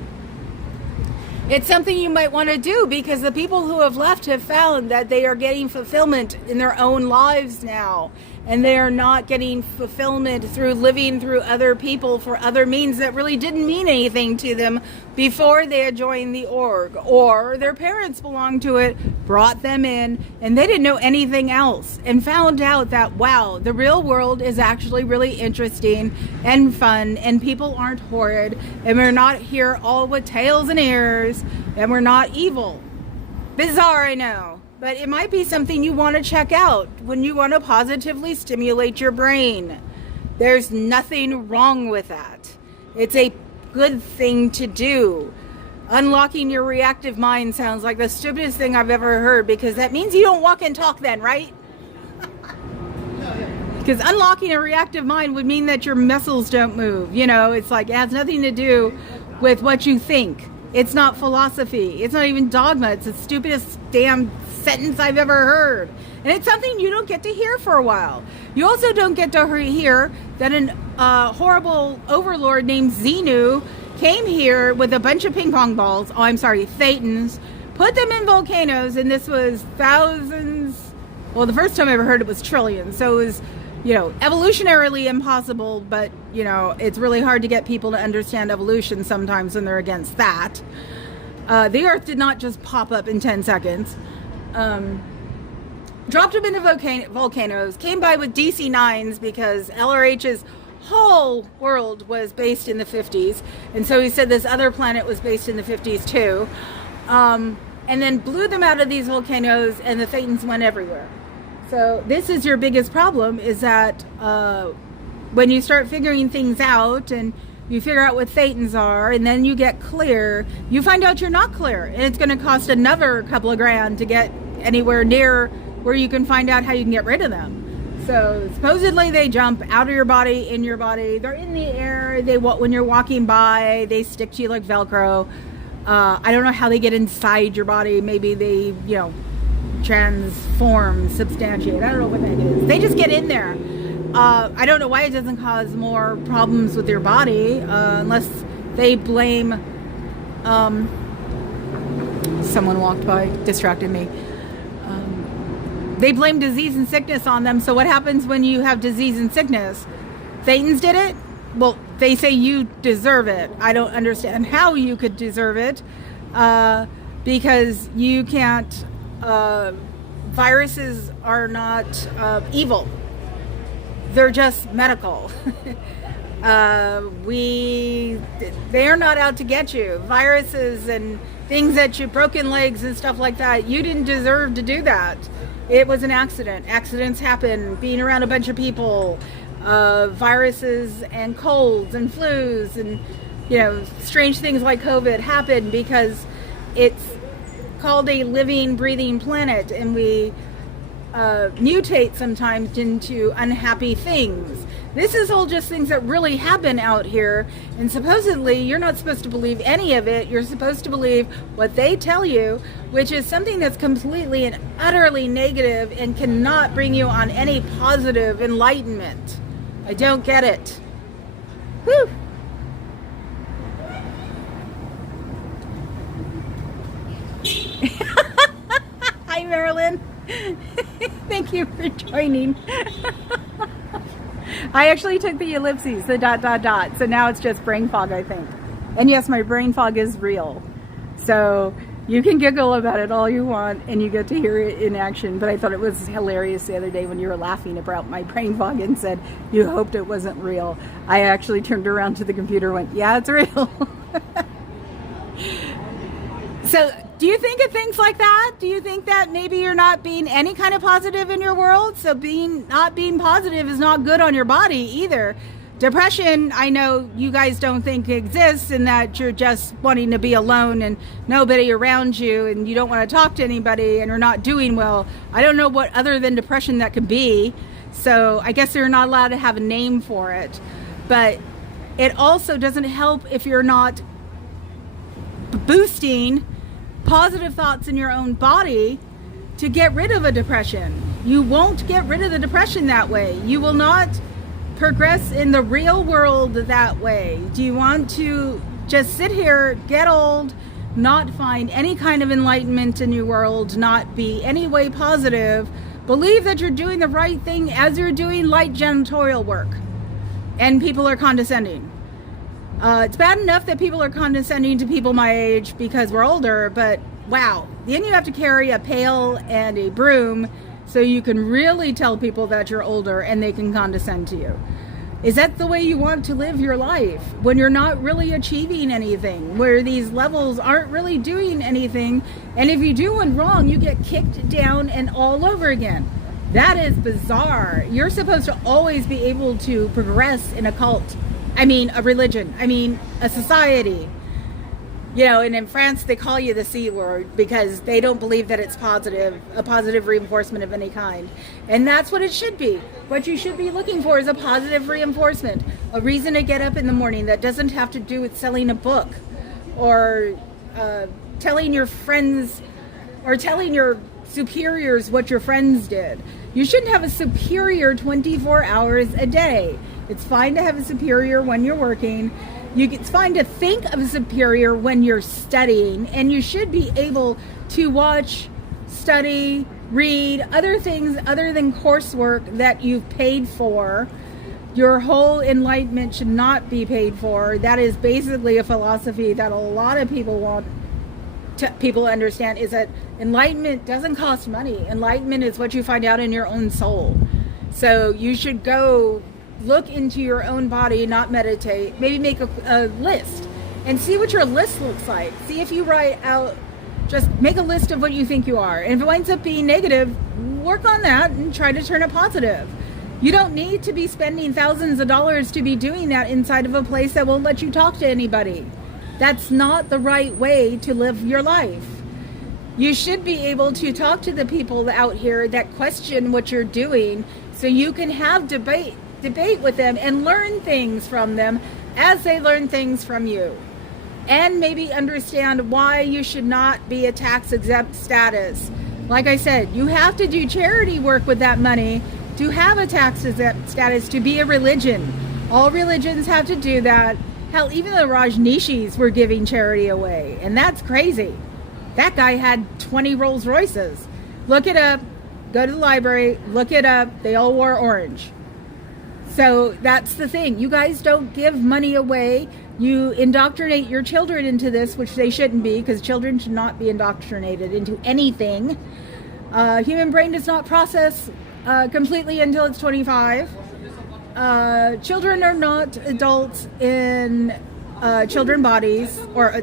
It's something you might want to do, because the people who have left have found that they are getting fulfillment in their own lives now. And they are not getting fulfillment through living through other people for other means that really didn't mean anything to them before they had joined the org. Or their parents belonged to it, brought them in, and they didn't know anything else. And found out that, wow, the real world is actually really interesting and fun. And people aren't horrid. And we're not here all with tails and ears. And we're not evil. Bizarre, I know. But it might be something you want to check out when you want to positively stimulate your brain. There's nothing wrong with that. It's a good thing to do. Unlocking your reactive mind sounds like the stupidest thing I've ever heard, because that means you don't walk and talk then, right? Because unlocking a reactive mind would mean that your muscles don't move. You know, it's like, it has nothing to do with what you think. It's not philosophy. It's not even dogma. It's the stupidest damn sentence I've ever heard. And it's something you don't get to hear for a while. You also don't get to hear that an horrible overlord named Xenu came here with a bunch of ping pong balls. Oh, I'm sorry, thetans. Put them in volcanoes, and this was thousands. Well, the first time I ever heard it was trillions. So it was, you know, evolutionarily impossible, but, you know, it's really hard to get people to understand evolution sometimes when they're against that. The Earth did not just pop up in 10 seconds. Dropped them into volcanoes, came by with DC-9s because LRH's whole world was based in the 50s. And so he said this other planet was based in the 50s too. And then blew them out of these volcanoes, and the thetans went everywhere. So this is your biggest problem, is that when you start figuring things out and you figure out what thetans are, and then you get clear, you find out you're not clear. And it's going to cost another couple of grand to get anywhere near where you can find out how you can get rid of them. So supposedly they jump out of your body, in your body. They're in the air. When you're walking by, they stick to you like Velcro. I don't know how they get inside your body. Maybe they, you know, transform, substantiate. I don't know what that is. They just get in there. I don't know why it doesn't cause more problems with your body, unless they blame, someone walked by, distracted me. They blame disease and sickness on them. So what happens when you have disease and sickness? Thetans did it? Well, they say you deserve it. I don't understand how you could deserve it, because you can't, viruses are not evil. They're just medical. They are not out to get you. Viruses and things that you, broken legs and stuff like that, you didn't deserve to do that. It was an accident. Accidents happen. Being around a bunch of people, viruses and colds and flus and, you know, strange things like COVID happen because it's called a living, breathing planet, and we mutate sometimes into unhappy things. This is all just things that really happen out here, and supposedly you're not supposed to believe any of it. You're supposed to believe what they tell you, which is something that's completely and utterly negative and cannot bring you on any positive enlightenment. I don't get it. Whew. Hi, Marilyn. Thank you for joining. I actually took the ellipses, the ... So now it's just brain fog, I think. And yes, my brain fog is real. So you can giggle about it all you want and you get to hear it in action. But I thought it was hilarious the other day when you were laughing about my brain fog and said you hoped it wasn't real. I actually turned around to the computer and went, yeah, it's real. So do you think of things like that? Do you think that maybe you're not being any kind of positive in your world? So not being positive is not good on your body either. Depression, I know you guys don't think exists, and that you're just wanting to be alone and nobody around you and you don't want to talk to anybody and you're not doing well. I don't know what other than depression that could be. So I guess you're not allowed to have a name for it. But it also doesn't help if you're not boosting positive thoughts in your own body to get rid of a depression. You won't get rid of the depression that way. You will not progress in the real world that way. Do you want to just sit here, get old, not find any kind of enlightenment in your world, not be any way positive, believe that you're doing the right thing as you're doing light janitorial work, and people are condescending? It's bad enough that people are condescending to people my age because we're older, but wow, then you have to carry a pail and a broom so you can really tell people that you're older and they can condescend to you. Is that the way you want to live your life when you're not really achieving anything, where these levels aren't really doing anything, and if you do one wrong, you get kicked down and all over again? That is bizarre. You're supposed to always be able to progress in a cult. I mean, a religion. I mean, a society. You know, and in France, they call you the C word because they don't believe that it's positive, a positive reinforcement of any kind. And that's what it should be. What you should be looking for is a positive reinforcement, a reason to get up in the morning that doesn't have to do with selling a book or telling your friends or telling your superiors what your friends did. You shouldn't have a superior 24 hours a day. It's fine to have a superior when you're working. It's fine to think of a superior when you're studying, and you should be able to watch, study, read other things other than coursework that you've paid for. Your whole enlightenment should not be paid for. That is basically a philosophy that a lot of people want people to understand, is that enlightenment doesn't cost money. Enlightenment is what you find out in your own soul. So you should go look into your own body, not meditate, maybe make a list and see what your list looks like. See if you write out, just make a list of what you think you are. And if it winds up being negative, work on that and try to turn it positive. You don't need to be spending thousands of dollars to be doing that inside of a place that won't let you talk to anybody. That's not the right way to live your life. You should be able to talk to the people out here that question what you're doing so you can have debate with them and learn things from them as they learn things from you, and maybe understand why you should not be a tax exempt status. Like I said, you have to do charity work with that money to have a tax status to be a religion. All religions have to do that. Hell, even the Rajneeshis were giving charity away, and that's crazy. That guy had 20 Rolls Royces. Look it up. Go to the library. Look it up. They all wore orange. So that's the thing. You guys don't give money away. You indoctrinate your children into this, which they shouldn't be, because children should not be indoctrinated into anything. Human brain does not process completely until it's 25. Children are not adults in children bodies, or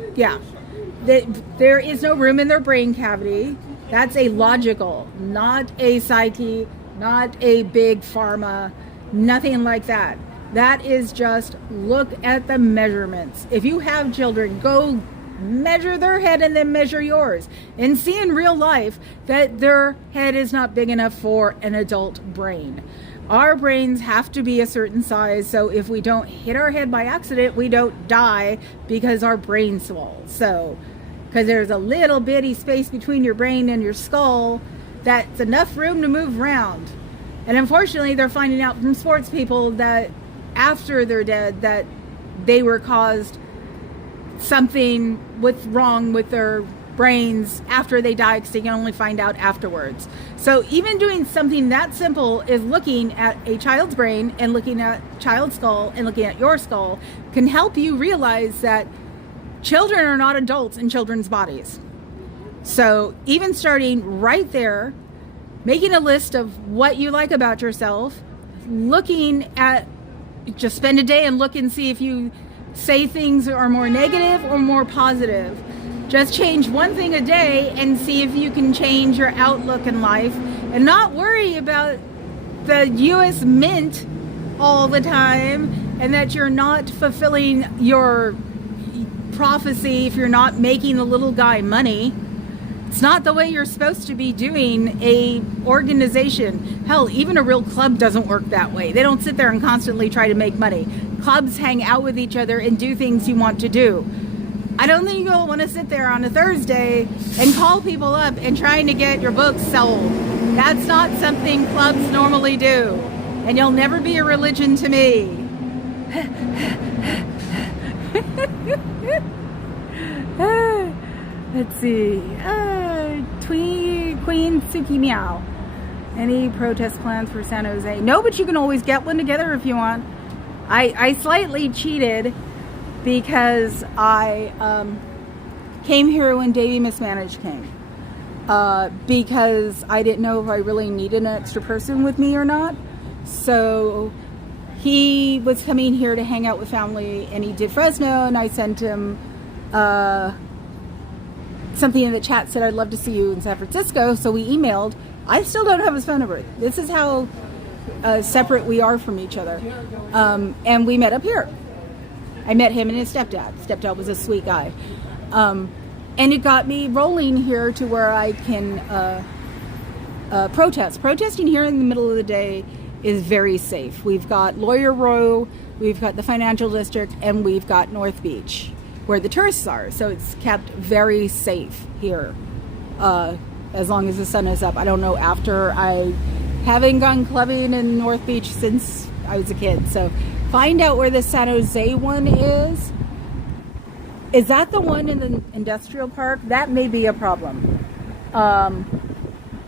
there is no room in their brain cavity. That's a logical, not a psyche, not a big pharma, nothing like that. That is just look at the measurements. If you have children, go measure their head and then measure yours, and see in real life that their head is not big enough for an adult brain. Our brains have to be a certain size, so if we don't hit our head by accident, we don't die because our brain swells. So, because there's a little bitty space between your brain and your skull, that's enough room to move around. And unfortunately, they're finding out from sports people that after they're dead, that they were caused something wrong with their brains after they die, because they can only find out afterwards. So even doing something that simple is looking at a child's brain and looking at child's skull and looking at your skull can help you realize that children are not adults in children's bodies. So even starting right there, making a list of what you like about yourself, looking at, just spend a day and look and see if you say things are more negative or more positive. Just change one thing a day and see if you can change your outlook in life, and not worry about the US Mint all the time, and that you're not fulfilling your prophecy if you're not making the little guy money. It's not the way you're supposed to be doing a organization. Hell, even a real club doesn't work that way. They don't sit there and constantly try to make money. Clubs hang out with each other and do things you want to do. I don't think you'll want to sit there on a Thursday and call people up and trying to get your books sold. That's not something clubs normally do. And you'll never be a religion to me. Let's see. Queen Suki Meow. Any protest plans for San Jose? No, but you can always get one together if you want. I slightly cheated because I came here when Davey Mismanaged came. Because I didn't know if I really needed an extra person with me or not. So he was coming here to hang out with family, and he did Fresno, and I sent him something in the chat, said I'd love to see you in San Francisco. So we emailed. I still don't have his phone number. This is how separate we are from each other. And we met up here. I met him and his stepdad. Stepdad was a sweet guy. And it got me rolling here to where I can protest. Protesting here in the middle of the day is very safe. We've got Lawyer Row, we've got the Financial District, and we've got North Beach, where the tourists are. So it's kept very safe here, as long as the sun is up. I don't know, after I haven't gone clubbing in North Beach since I was a kid. So find out where the San Jose one is. Is that the one in the industrial park? That may be a problem.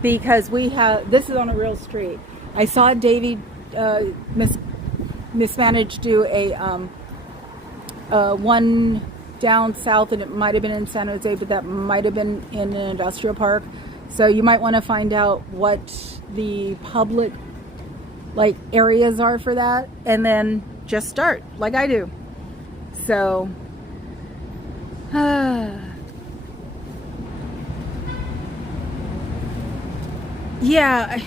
Because this is on a real street. I saw Davey Mismanaged do a one down south, and it might have been in San Jose, but that might have been in an industrial park. So you might want to find out what the public areas are for that, and then just start like I do. So yeah,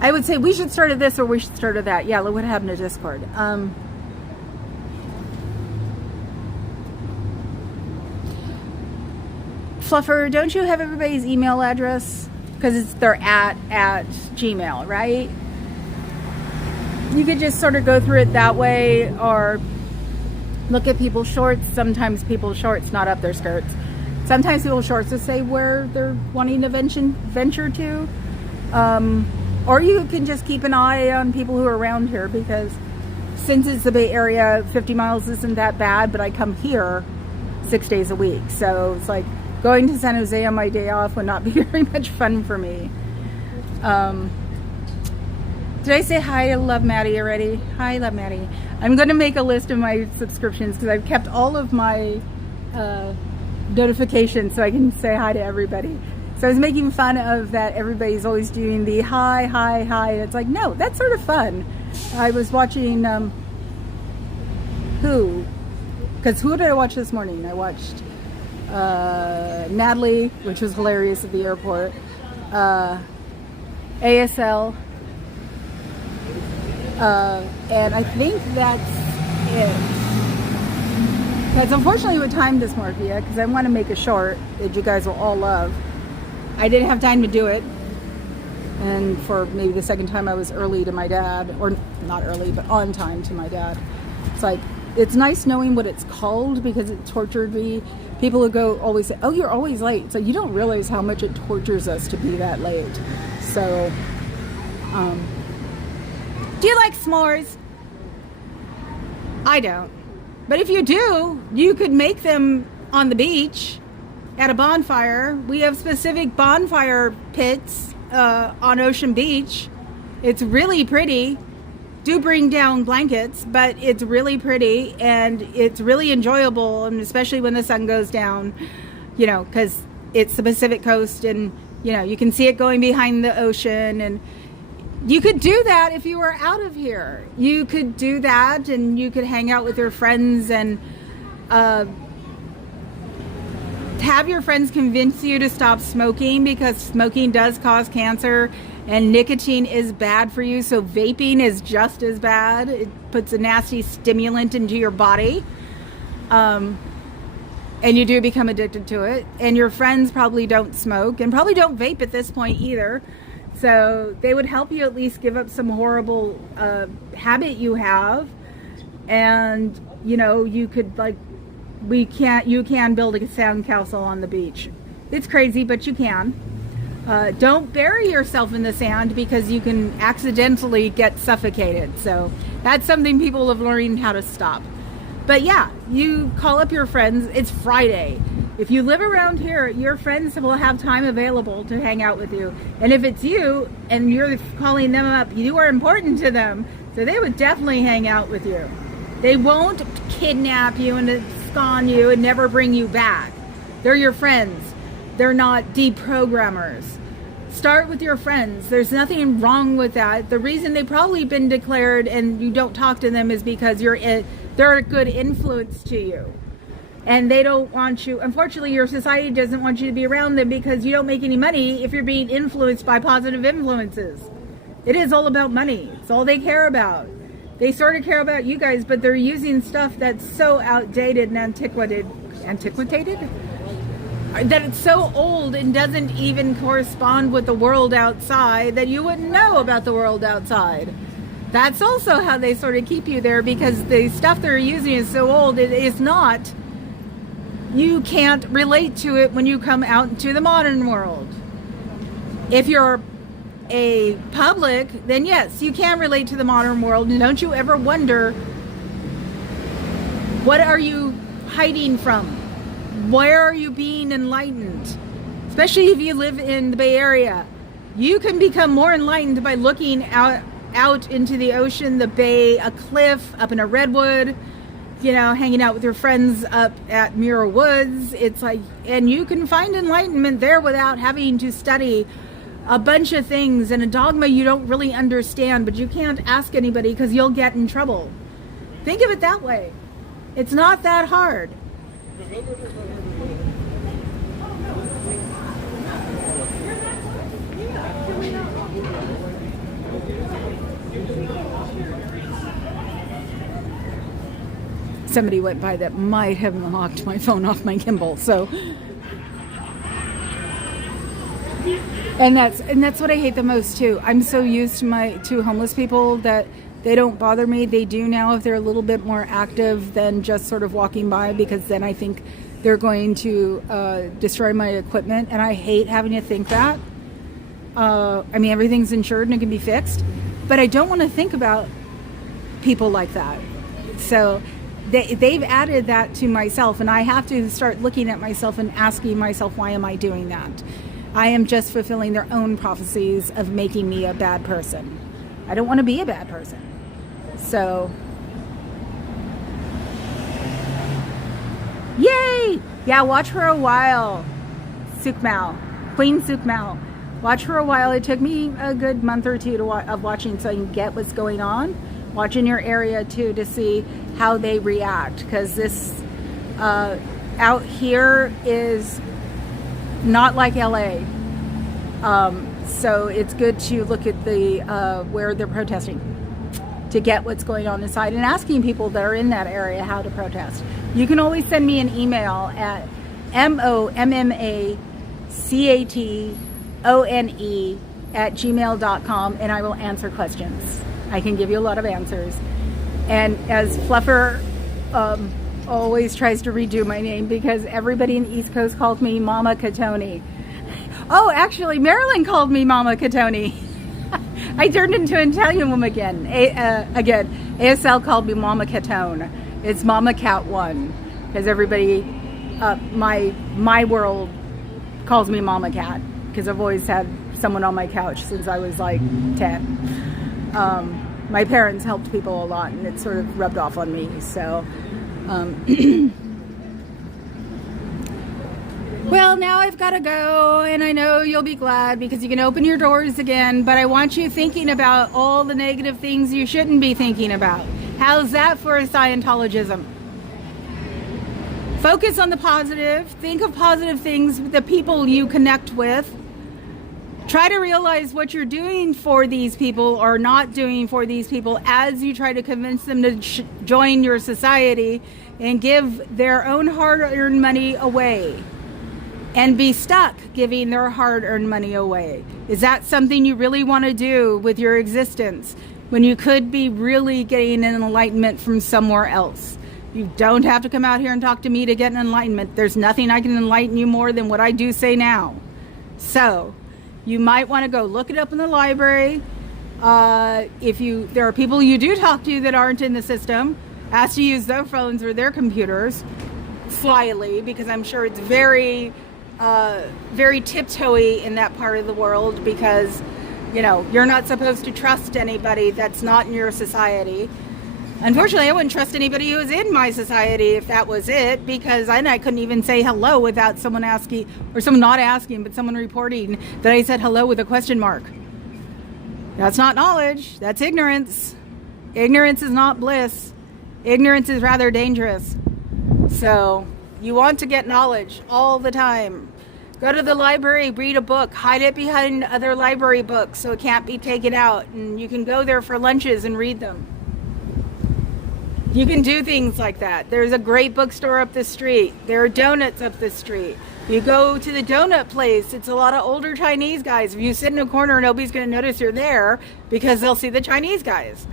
I would say we should start at this or we should start at that. Yeah, look what happened to Discord. Fluffer, don't you have everybody's email address? Because they're at Gmail, right? You could just sort of go through it that way, or look at people's shorts. Sometimes people's shorts not up their skirts. Sometimes people's shorts will say where they're wanting to venture to. Or you can just keep an eye on people who are around here, because since it's the Bay Area, 50 miles isn't that bad, but I come here 6 days a week. So it's like going to San Jose on my day off would not be very much fun for me. Did I say hi to Love Maddie already? Hi, Love Maddie. I'm going to make a list of my subscriptions because I've kept all of my notifications so I can say hi to everybody. So I was making fun of that everybody's always doing the hi, hi, hi. And it's like, no, that's sort of fun. I was watching, who did I watch this morning? I watched Natalie, which was hilarious at the airport, ASL, and I think that's it. That's unfortunately what time dysmorphia, because I want to make a short that you guys will all love. I didn't have time to do it, and for maybe the second time I was early to my dad, or not early, but on time to my dad. It's like, it's nice knowing what it's called, because it tortured me. People who go always say, oh, you're always late. So you don't realize how much it tortures us to be that late. So, do you like s'mores? I don't. But if you do, you could make them on the beach at a bonfire. We have specific bonfire pits on Ocean Beach. It's really pretty. Do bring down blankets, but it's really pretty and it's really enjoyable, and especially when the sun goes down, you know, because it's the Pacific coast, and you know, you can see it going behind the ocean. And you could do that if you were out of here. You could do that, and you could hang out with your friends and have your friends convince you to stop smoking, because smoking does cause cancer and nicotine is bad for you. So vaping is just as bad. It puts a nasty stimulant into your body. And you do become addicted to it. And your friends probably don't smoke and probably don't vape at this point either. So they would help you at least give up some horrible habit you have. And, you know, you could, like, you can build a sound castle on the beach. It's crazy, but you can. Don't bury yourself in the sand, because you can accidentally get suffocated. So that's something people have learned how to stop. But yeah, you call up your friends. It's Friday. If you live around here, your friends will have time available to hang out with you. And if it's you and you're calling them up, you are important to them. So they would definitely hang out with you. They won't kidnap you and abscond you and never bring you back. They're your friends. They're not deprogrammers. Start with your friends. There's nothing wrong with that. The reason they've probably been declared and you don't talk to them is because they're a good influence to you. And they don't want you, unfortunately, your society doesn't want you to be around them, because you don't make any money if you're being influenced by positive influences. It is all about money. It's all they care about. They sort of care about you guys, but they're using stuff that's so outdated and antiquated, that it's so old and doesn't even correspond with the world outside, that you wouldn't know about the world outside. That's also how they sort of keep you there, because the stuff they're using is so old, it is not. You can't relate to it when you come out into the modern world. If you're a public, then yes, you can relate to the modern world. And don't you ever wonder, what are you hiding from? Where are you being enlightened? Especially if you live in the Bay Area. You can become more enlightened by looking out into the ocean, the bay, a cliff, up in a redwood, you know, hanging out with your friends up at Muir Woods. It's like, and you can find enlightenment there without having to study a bunch of things and a dogma you don't really understand, but you can't ask anybody because you'll get in trouble. Think of it that way. It's not that hard. Somebody went by that might have knocked my phone off my gimbal. So, and that's what I hate the most too. I'm so used to homeless people that they don't bother me. They do now if they're a little bit more active than just sort of walking by, because then I think they're going to destroy my equipment, and I hate having to think that. I mean, everything's insured and it can be fixed, but I don't want to think about people like that. So they've added that to myself, and I have to start looking at myself and asking myself, why am I doing that? I am just fulfilling their own prophecies of making me a bad person. I don't want to be a bad person. So, yay! Yeah, watch for a while. Sukmal, Queen Sukmal. Watch for a while. It took me a good month or two of watching so I can get what's going on. Watch in your area too to see how they react, because this out here is not like LA. So it's good to look at the where they're protesting to get what's going on inside, and asking people that are in that area how to protest. You can always send me an email at mommacatone@gmail.com, and I will answer questions. I can give you a lot of answers. And as Fluffer always tries to redo my name, because everybody in the East Coast called me Mama Catone. Oh, actually, Marilyn called me Mama Catone. I turned into an Italian woman again. ASL called me Mama Catone. It's Mama Cat 1, because everybody, my world calls me Mama Cat, because I've always had someone on my couch since I was like 10. My parents helped people a lot, and it sort of rubbed off on me. So, well, now I've got to go, and I know you'll be glad because you can open your doors again, but I want you thinking about all the negative things you shouldn't be thinking about. How's that for Scientologism? Focus on the positive. Think of positive things with the people you connect with. Try to realize what you're doing for these people or not doing for these people as you try to convince them to join your society and give their own hard-earned money away and be stuck giving their hard-earned money away. Is that something you really want to do with your existence when you could be really getting an enlightenment from somewhere else? You don't have to come out here and talk to me to get an enlightenment. There's nothing I can enlighten you more than what I do say now. So you might want to go look it up in the library. There are people you do talk to that aren't in the system, ask to use their phones or their computers slyly, because I'm sure it's very tiptoey in that part of the world, because you're not supposed to trust anybody that's not in your society. Unfortunately, I wouldn't trust anybody who was in my society if that was it, because I couldn't even say hello without someone asking, or someone not asking, but someone reporting that I said hello with a question mark. That's not knowledge. That's ignorance. Ignorance is not bliss. Ignorance is rather dangerous. So you want to get knowledge all the time. Go to the library, read a book, hide it behind other library books so it can't be taken out, and you can go there for lunches and read them. You can do things like that. There's a great bookstore up the street. There are donuts up the street. You go to the donut place, it's a lot of older Chinese guys. If you sit in a corner, nobody's going to notice you're there because they'll see the Chinese guys.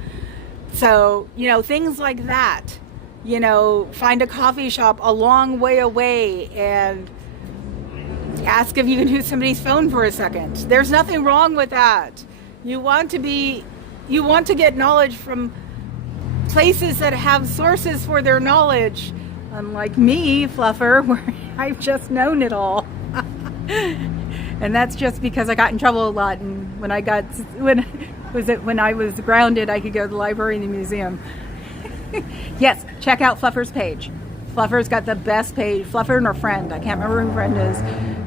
So, things like that. Find a coffee shop a long way away and ask if you can use somebody's phone for a second. There's nothing wrong with that. You want to get knowledge from places that have sources for their knowledge, unlike me, Fluffer, where I've just known it all. And that's just because I got in trouble a lot, and when I was grounded, I could go to the library and the museum. Yes, check out Fluffer's page. Fluffer's got the best page. Fluffer and her friend, I can't remember who her friend is,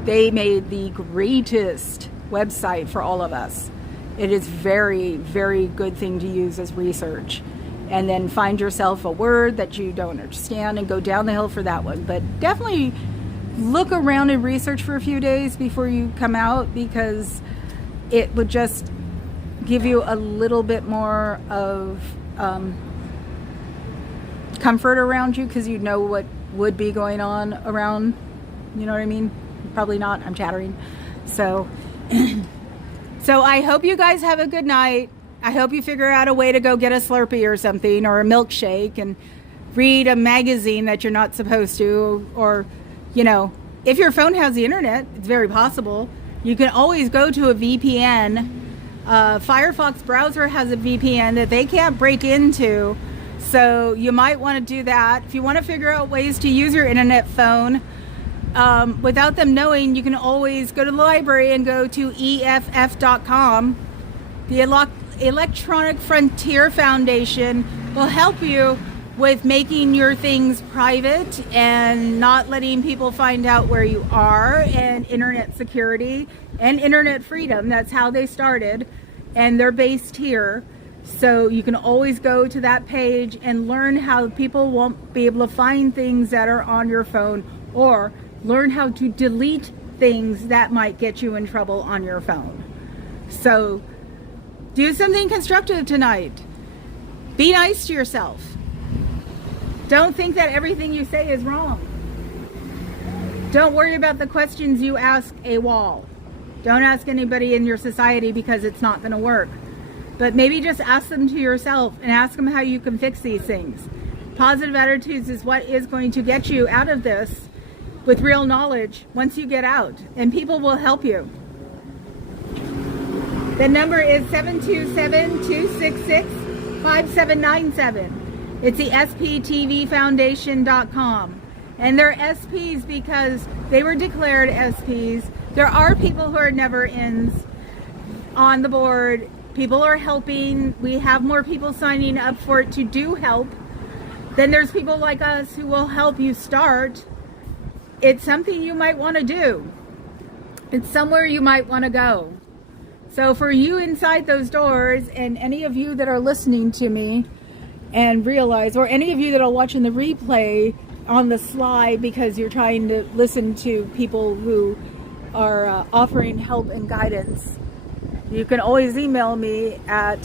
they made the greatest website for all of us. It is very, very good thing to use as research. And then find yourself a word that you don't understand and go down the hill for that one. But definitely look around and research for a few days before you come out, because it would just give you a little bit more of comfort around you, because you know what would be going on around. You know what I mean? Probably not. I'm chattering. So I hope you guys have a good night. I hope you figure out a way to go get a Slurpee or something, or a milkshake, and read a magazine that you're not supposed to. Or, if your phone has the internet, it's very possible. You can always go to a VPN. Firefox browser has a VPN that they can't break into, so you might want to do that. If you want to figure out ways to use your internet phone without them knowing, you can always go to the library and go to EFF.com. The Electronic Frontier Foundation will help you with making your things private and not letting people find out where you are, and internet security and internet freedom. That's how they started, and they're based here. So you can always go to that page and learn how people won't be able to find things that are on your phone, or learn how to delete things that might get you in trouble on your phone. So do something constructive tonight. Be nice to yourself. Don't think that everything you say is wrong. Don't worry about the questions you ask a wall. Don't ask anybody in your society, because it's not going to work. But maybe just ask them to yourself and ask them how you can fix these things. Positive attitudes is what is going to get you out of this with real knowledge once you get out, and people will help you. The number is 727-266-5797. It's the SPTVFoundation.com. And they're SPs because they were declared SPs. There are people who are never-ins on the board. People are helping. We have more people signing up for it to do help. Then there's people like us who will help you start. It's something you might want to do. It's somewhere you might want to go. So for you inside those doors, and any of you that are listening to me and realize, or any of you that are watching the replay on the sly because you're trying to listen to people who are offering help and guidance, you can always email me at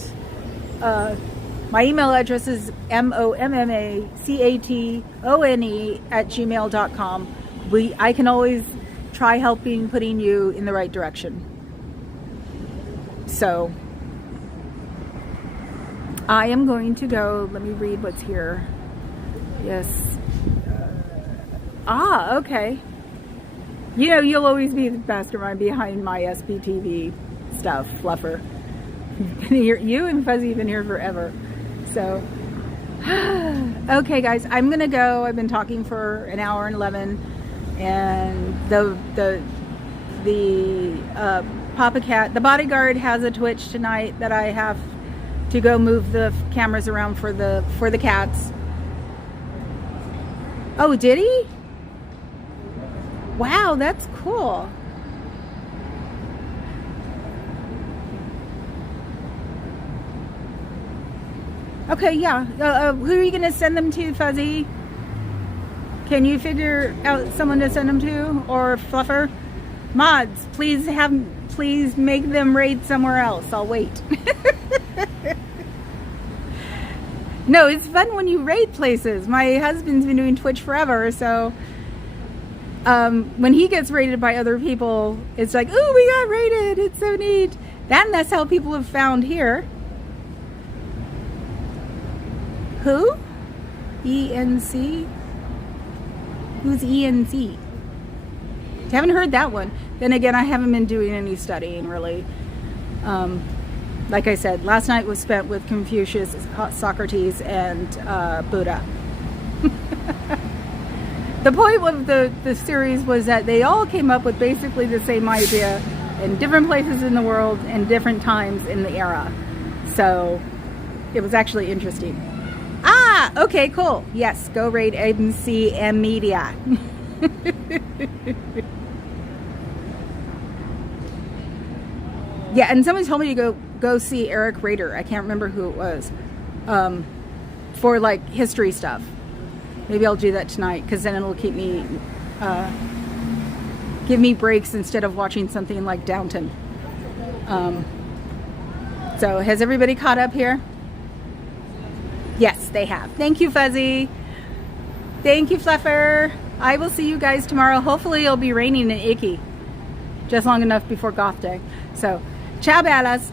my email address is mommacatone@gmail.com. I can always try helping, putting you in the right direction. So I am going to go. Let me read what's here. Yes. Okay. You know, you'll always be the mastermind behind my SPTV stuff, Fluffer. You and Fuzzy have been here forever. So, okay, guys, I'm gonna go. I've been talking for an hour and 11, and the Papa Cat, the bodyguard, has a Twitch tonight that I have to go move the cameras around for the cats. Oh, did he? Wow, that's cool. Okay, yeah. Who are you going to send them to, Fuzzy? Can you figure out someone to send them to? Or Fluffer? Mods, please make them raid somewhere else. I'll wait. No, it's fun when you raid places. My husband's been doing Twitch forever, so when he gets raided by other people, it's like, ooh, we got raided. It's so neat. That's how people have found here. Who? ENC? Who's ENC? Haven't heard that one. Then again, I haven't been doing any studying really. Like I said, last night was spent with Confucius, Socrates, and Buddha. The point of the series was that they all came up with basically the same idea in different places in the world and different times in the era. So it was actually interesting. Okay, cool. Yes, go raid MCM Media. Yeah, and someone told me to go see Eric Rader. I can't remember who it was. For like history stuff. Maybe I'll do that tonight, because then it'll keep me give me breaks instead of watching something like Downton. So has everybody caught up here? Yes, they have. Thank you, Fuzzy. Thank you, Fluffer. I will see you guys tomorrow. Hopefully it'll be raining in Icky just long enough before Goth Day. So, ciao, Ballas.